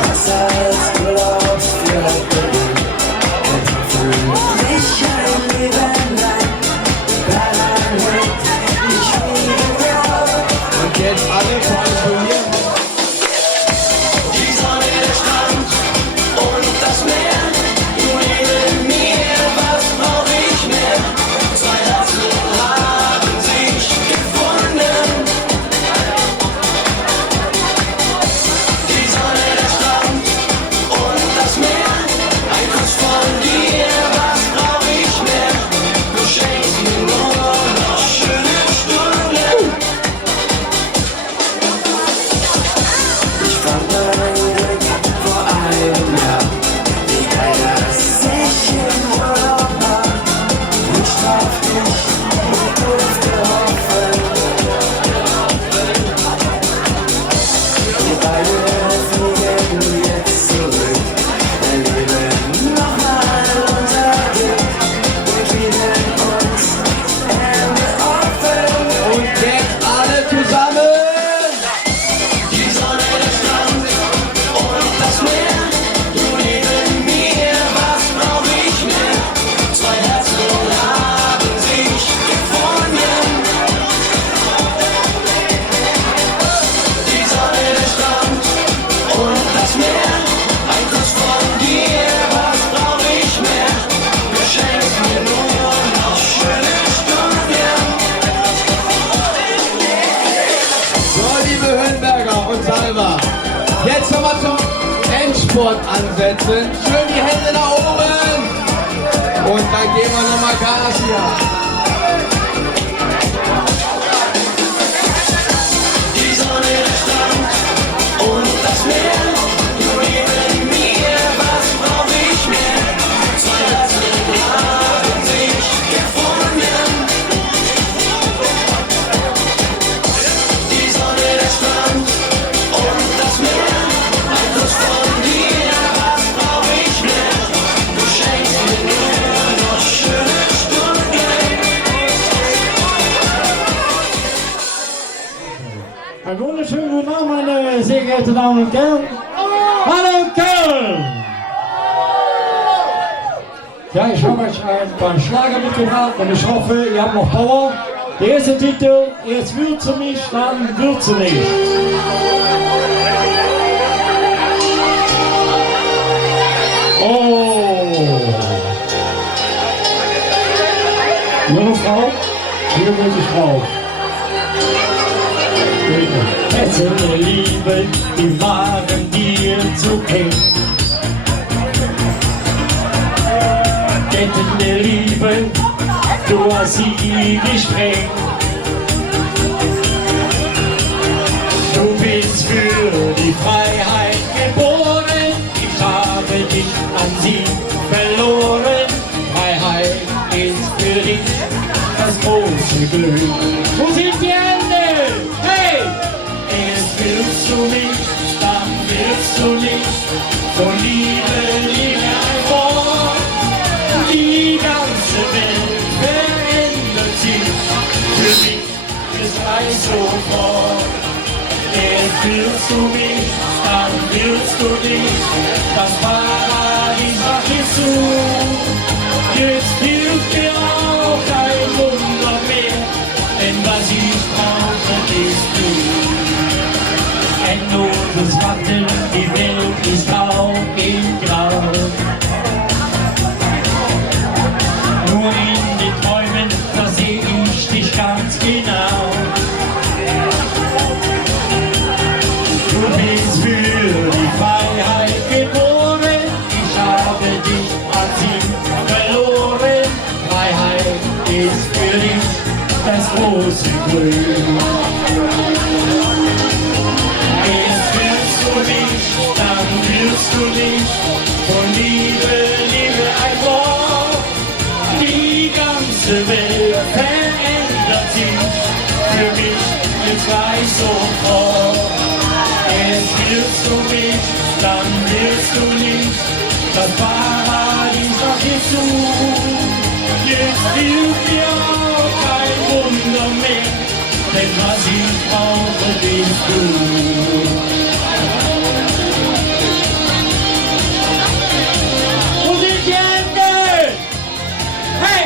Was als Urlaub für Beginn. Für dich ein Leben lang. Daran hätte ich nie geglaubt. Und jetzt alle kontrollieren. Die Sonne, der Strand und das Meer. Du neben mir, was brauch ich mehr? Zwei Herzen haben sich gefunden. Die Sonne, der Strand und das Meer. Ein Kuss von dir, was brauch ich mehr? Du schenkst mir nur noch schöne Stunden. Ich fand mein Glück vor einem Jahr, wie geil das ich im Urlaub war. Nicht auf dich, ich durfte hoffen. Wir beide fliegen jetzt zurück, erleben nochmal unser Glück und lieben uns Ende offen. Und Sofort ansetzen. Schön die Hände nach oben. Und dann geben wir nochmal Gas hier. Die Sonne, der Strand und das Meer geben mir, was brauch ich mehr? Zwei Herzen haben sich gefunden. Die Sonne, der Strand und das Meer, ein Kuss von dir, was brauch ich mehr? Du schenkst mir nur noch schöne Stunden. Einen wunderschönen guten Abend, meine sehr geehrten Damen und Herren. Hallo Köln! Ja, ich habe euch ein paar Schlager mitgebracht und ich hoffe, ihr habt noch Power. Der erste Titel, jetzt willst du mich, dann willst du mich. Oh! Junge Frau, hier muss ich rauf. Bessere Liebe, die waren dir zu eng. Rettende Liebe, du hast sie gesprengt. Du bist für die Freiheit geboren, ich habe dich an sie verloren. Freiheit ist für dich das große Glück. Wo sind die Hände? Hey! Erst willst du mich, dann willst du nicht. Von Liebe, Liebe ein Wort. Die ganze Welt verändert sich. Für mich ist gleich sofort. Erst willst du mich, dann willst du nicht. Das Paradies macht dir zu. Jetzt hilft dir auch kein Wunder mehr, denn was ich brauche, bist du. Endloses Warten, die Welt ist grau in Grau. Nur in den Träumen, da seh ich dich ganz genau. Du bist für die Freiheit geboren, ich habe dich an sie verloren. Freiheit ist für dich das große Glück. Erst willst du nicht, dann willst du nicht. Von Liebe, Liebe ein Wort. Die ganze Welt verändert sich. Für mich jetzt gleich sofort. Erst willst du mich, dann willst du nicht. Das Paradies macht dir zu. Jetzt hilft dir auch kein Wunder mehr, denn was ich brauche, bist du. Wo sind die Hände? Hey!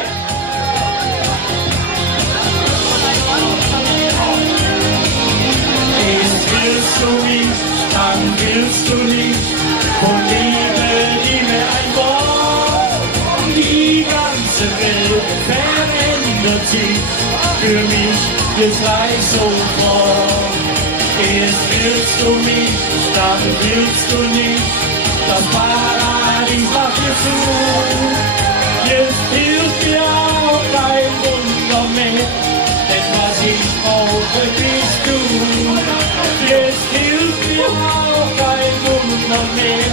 Erst willst du mich, dann willst du nicht. Von Liebe, Liebe ein Wort. Die ganze Welt verändert sich. Für mich jetzt gleich sofort. Erst willst du mich, dann willst du nicht. Das Paradies macht dir zu. Jetzt hilft dir auch kein Wunder mehr, denn was ich brauche, bist du. Jetzt hilft dir auch kein Wunder mehr,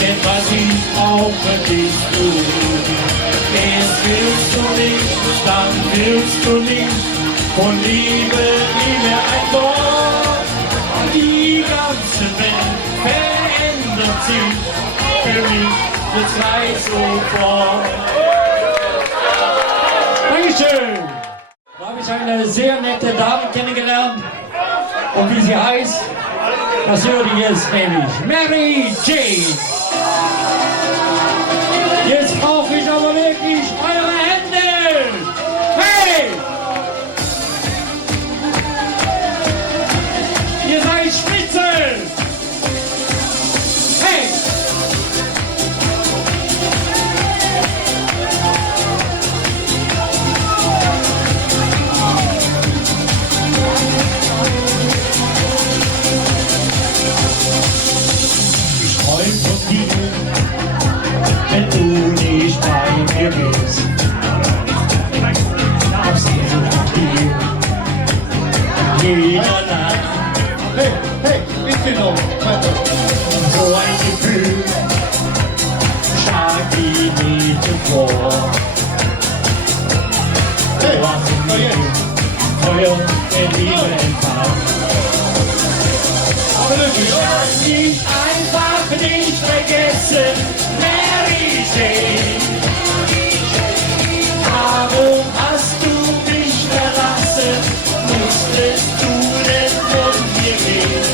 denn was ich brauche, bist du. Erst willst du nicht, dann willst du nicht. Von Liebe, Liebe ein Wort. Die ganze Welt verändert sich. Für mich jetzt gleich sofort. Dankeschön. Da habe ich eine sehr nette Dame kennengelernt. Und wie sie heißt, das höre ich jetzt nämlich. Mary Jane. Jetzt brauche ich aber wirklich eure Hände. Hey! Ihr seid spitze. Hey! Ich träum von dir. Genau. So ein Gefühl, stark wie nie zuvor. Hey, Was na mir jetzt. Feuer der Liebe entfacht. Aber wirklich, Ich kann dich einfach nicht vergessen, Mary Jane. Warum hast du mich verlassen? Musstest du denn von mir gehen?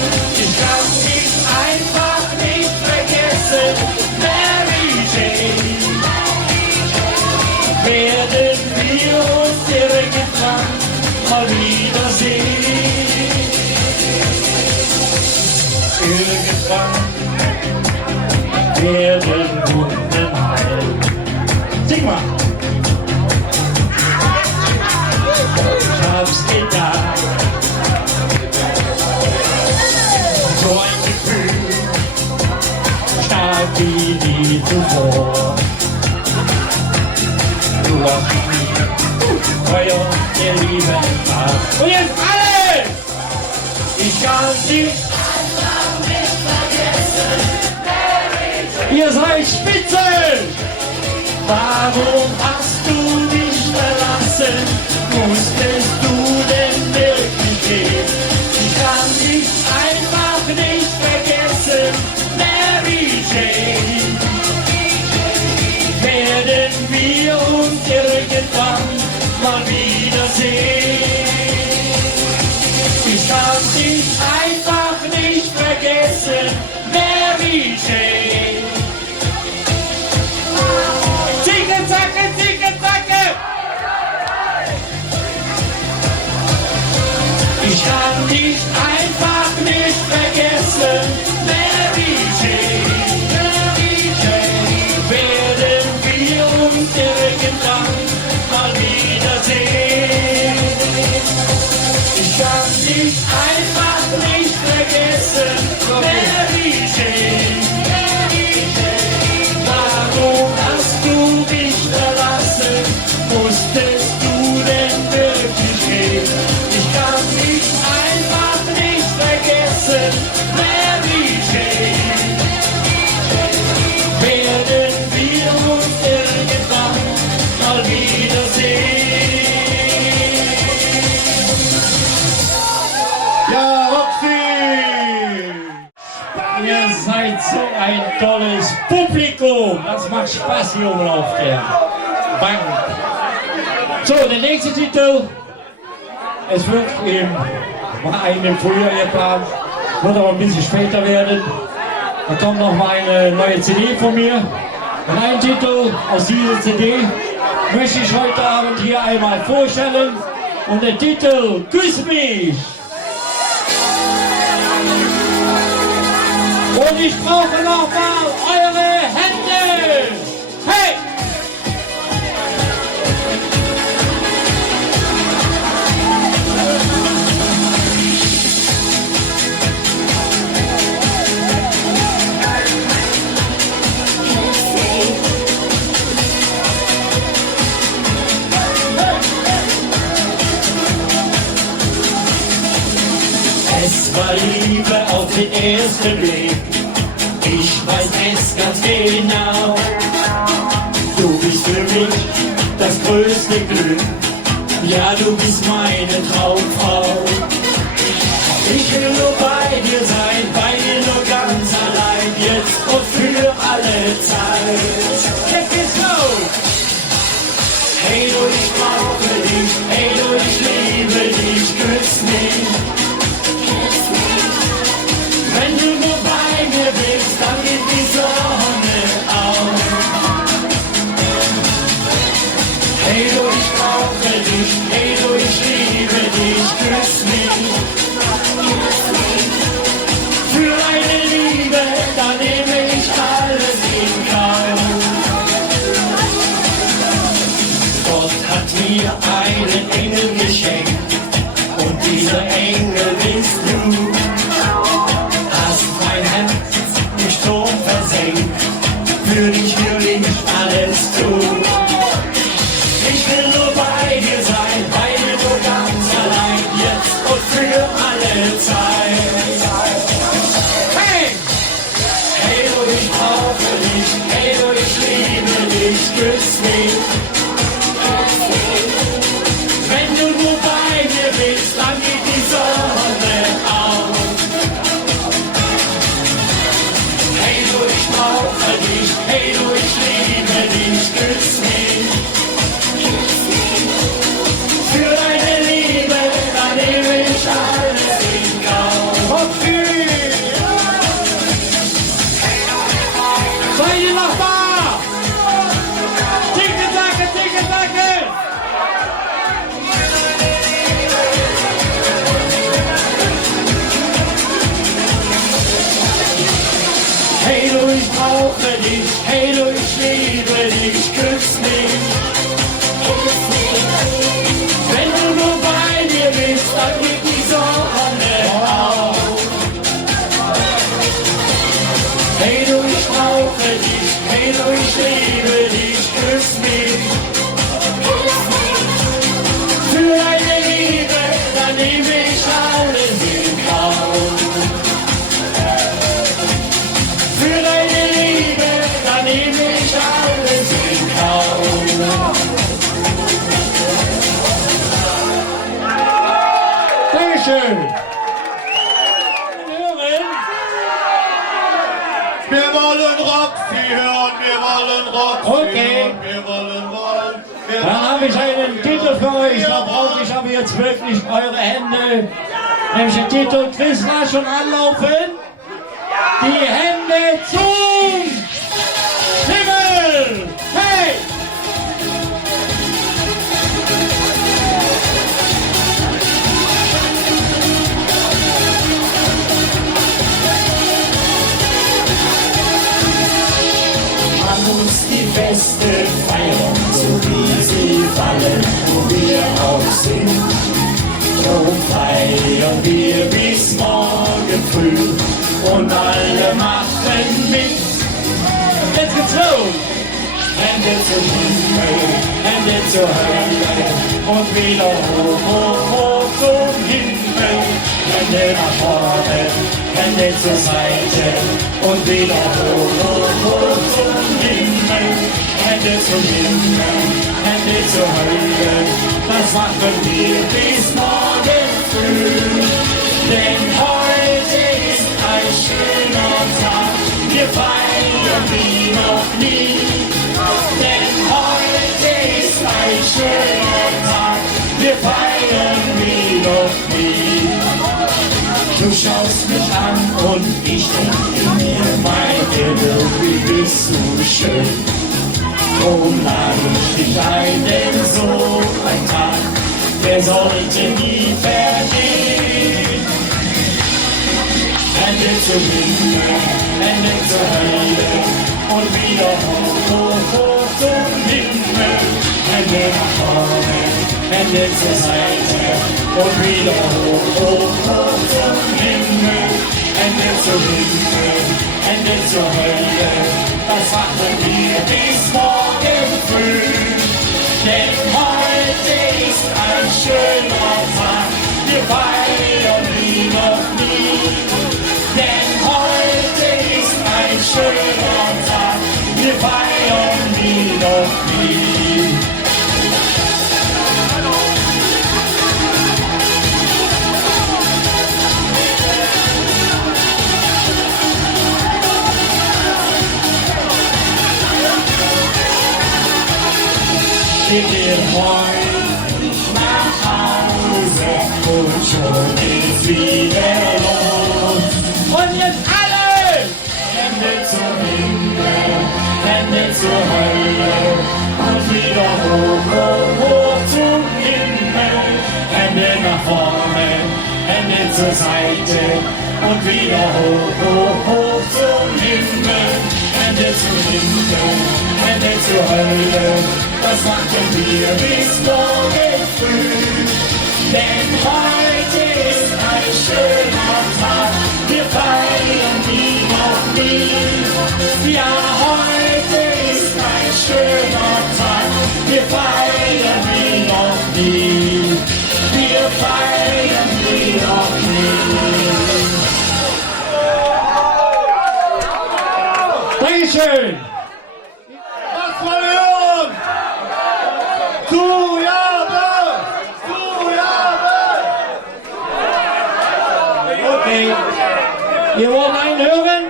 Ich kann dich einfach nicht vergessen, Mary Jane. Werden wir uns irgendwann mal wiedersehen? Irgendwann werden Wunden heilen. Sing mal! Ich hab's gedacht. So ein Gefühl, stark wie nie zuvor. Du hast mich Feuer der Liebe entfacht. Und jetzt alle! Ich kann dich Ihr seid spitze! Warum hast du mich verlassen? Musstest du denn wirklich gehen? Ich kann dich einfach nicht vergessen, Mary Jane. Werden wir uns irgendwann mal wiedersehen? Ich kann dich einfach nicht vergessen, Mary Jane. Zicke, zacke, zicke, zacke! Ich kann dich einfach nicht vergessen, Mary Jane. Mary Jane. Werden wir uns irgendwann mal wiedersehen? Ich kann dich einfach nicht vergessen, Mary Jane. Warum hast du mich verlassen? Musstest du denn wirklich gehen? Ich kann dich einfach nicht vergessen, Mary Jane. Werden wir uns irgendwann mal wiedersehen? Ja, Roxy! Ihr seid so ein tolles Publikum. Das macht Spaß hier oben auf der Bank. So, der nächste Titel. Es wird eben, war eigentlich früher geplant, wird aber ein bisschen später werden. Da kommt noch mal eine neue CD von mir. Und ein Titel aus dieser CD möchte ich heute Abend hier einmal vorstellen. Und der Titel Küss mich. Und ich brauche noch mal eure Hände. Hey! Es war Liebe auf den ersten Blick. Ich weiß es ganz genau. Du bist für mich das größte Glück. Ja, du bist meine Traumfrau. Ich will nur bei dir sein, bei dir nur ganz allein. Jetzt und für alle Zeit. Check it out! Hey du, ich brauche dich. Hey du, ich liebe dich. Küss mich. Wenn du nur bei mir bist, dann geht die Sonne auf. Hey du, ich brauche dich, hey du, ich liebe dich, küss mich. Für eine Liebe, da nehme ich alles in Kauf. Gott hat mir einen Engel geschenkt und dieser Engel bist du. Mein Herz im Strom versenkt, für dich will ich alles tun. Ich will nur bei dir sein, bei dir nur ganz allein, jetzt und für alle Zeit. küss mich. Wenn du nur bei mir bist, dann geht die Sonne auf. Hey du, ich brauche dich, hey du, ich liebe dich, küss mich. Für deine Liebe, dann nehme ich alles in Kauf. Für deine Liebe, dann nehme ich alles in Kauf. Dankeschön. Wir wollen Roxy hören, wir wollen Roxy Okay. hören, wir wollen. Dann habe ich einen Titel für euch, da brauche ich aber jetzt wirklich eure Hände. Nämlich den Titel Quiz war schon anlaufen. Die Hände zum Himmel! Hey! Man muss die Feste feiern, so wie sie fallen, wo wir auch sind. Drum feiern wir bis morgen früh und alle machen mit. Jetzt geht's los! Hände zum Himmel, Hände zur Hölle und wieder hoch, hoch, hoch zum Himmel. Hände nach vorne, Hände zur Seite und wieder hoch, hoch, hoch zum Himmel. Hände zum Himmel, Hände zur Hölle, das machen wir bis morgen früh. Denn heute ist ein schöner Tag, wir feiern wie noch nie. Denn heute ist ein schöner Tag, wir feiern wie noch nie. Du schaust mich an und ich denke mir, meine Liebe, bist du schön. Drum lade ich dich ein, denn so ein Tag, der sollte nie vergehen. Hände zum Himmel, Hände zur Hölle und wieder hoch, hoch, hoch zum Himmel. Hände nach vorne, Hände zur Seite und wieder hoch, hoch, hoch zum Himmel. Hände zum Himmel, Hände zur Hölle, das machen wir bis morgen früh. Denn heute ist ein schöner Tag, wir feiern wie noch nie. Denn heute ist ein schöner Tag, wir feiern wie noch nie. Wir gehen heute nach Hause und schon geht's wieder los. Und jetzt alle! Hände zum Himmel, Hände zur Hölle und wieder hoch, hoch, hoch zum Himmel. Hände nach vorne, Hände zur Seite und wieder hoch, hoch, hoch zum Himmel. Hände zum Himmel, Hände zur Hölle, das machen wir bis morgen früh. Denn heute ist ein schöner Tag, wir feiern wie noch nie. Ja, heute ist ein schöner Tag, wir feiern wie noch nie. Wir feiern wie noch nie. Dankeschön! Was wollen wir hören? Zujabe! Okay. Ihr wollt einen hören?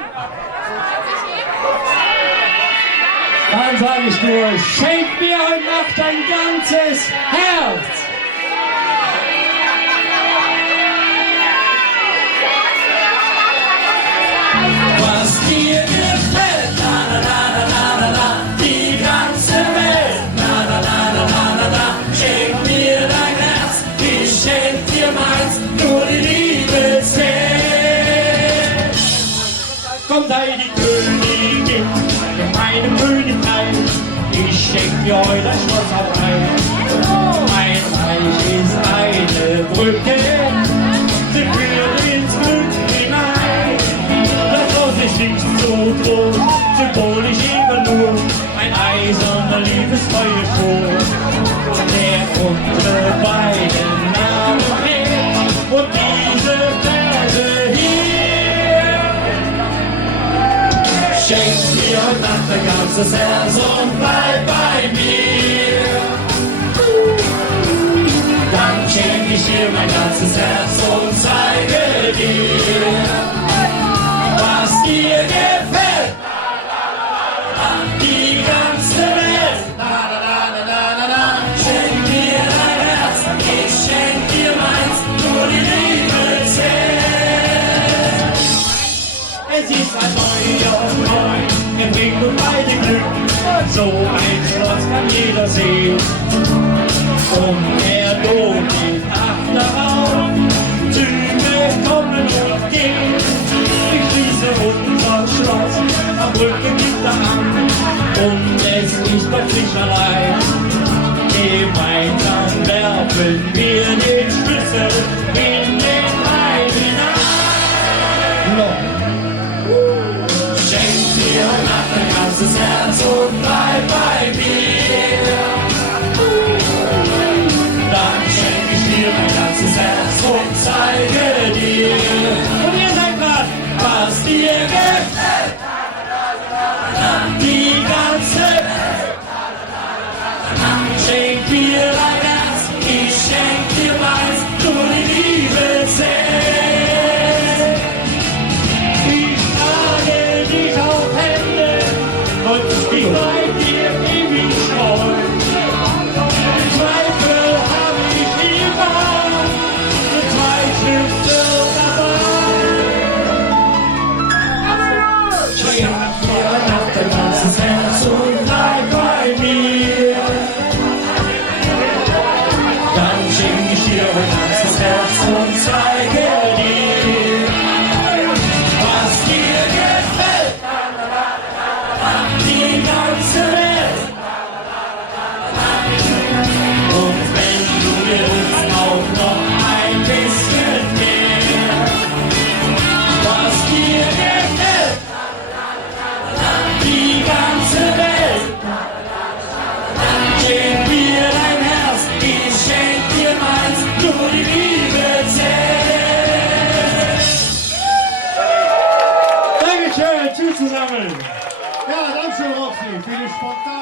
Dann sage ich nur, schenk mir heute Nacht dein ganzes Herz. Was dir gefällt, na na na na na na na, die ganze Welt, na na na na na na na, schenk mir dein Herz, ich schenk dir meins, nur die Liebe zählt. Kommt sei die Königin, meinem Königreich, ich schenk für euch das Schloss auf Rhein. Mein Reich ist eine Brücke, sie führt ins Glück hinein. Das Haus ist nicht so groß, symbolisch eben nur ein eiserner Liebesfeuer vor, der unsere beiden Namen trägt und diese Verse hier. Schenk mir heute Nacht dein ganzes Herz und bleib bei mir. Dann schenk ich dir mein ganzes Herz und zeige dir, was dir gefällt. Die ganze Welt. Schenk mir dein Herz, ich schenk dir meins, nur die Liebe zählt. Es ist ein neuer Freund, er bringt uns beide Glück. So ein Schloss kann jeder sehen. Und er lohnt die Nacht darauf. Züge kommen und gehen. Ich schließe unser Schloss am Brückengitter an. Und es ist doch nicht allein. Gemeinsam werfen wir den Schlüssel in den Rhein hinein. Schenk dir nach dein ganzes Herz und bleib bei mir. Dann schenk ich dir mein ganzes Herz und zeige dir. Und ihr seid grad, was dir gefällt. Die ganze Welt. Schenk mir dein Herz, ich schenk dir meins, nur die Liebe zählt. Ich trage dich auf Hände und ich bleib dir ewig treu. Zweifel hab ich immer, für zwei Schlüssel dabei. Schenk mir nach dein ganzes Herz und bleib bei mir. Dann schenk ich dir mein ganzes Herz und zeige dir, was dir gefällt. Die ganze Welt. Und wenn du willst, auch noch ein bisschen mehr, was dir gefällt. Die ganze Welt. Schenk mir dein Herz, ich schenk dir meins, nur die Liebe zählt. Dankeschön, tschüss zusammen. Ja, danke schön, Roxy, für die spontane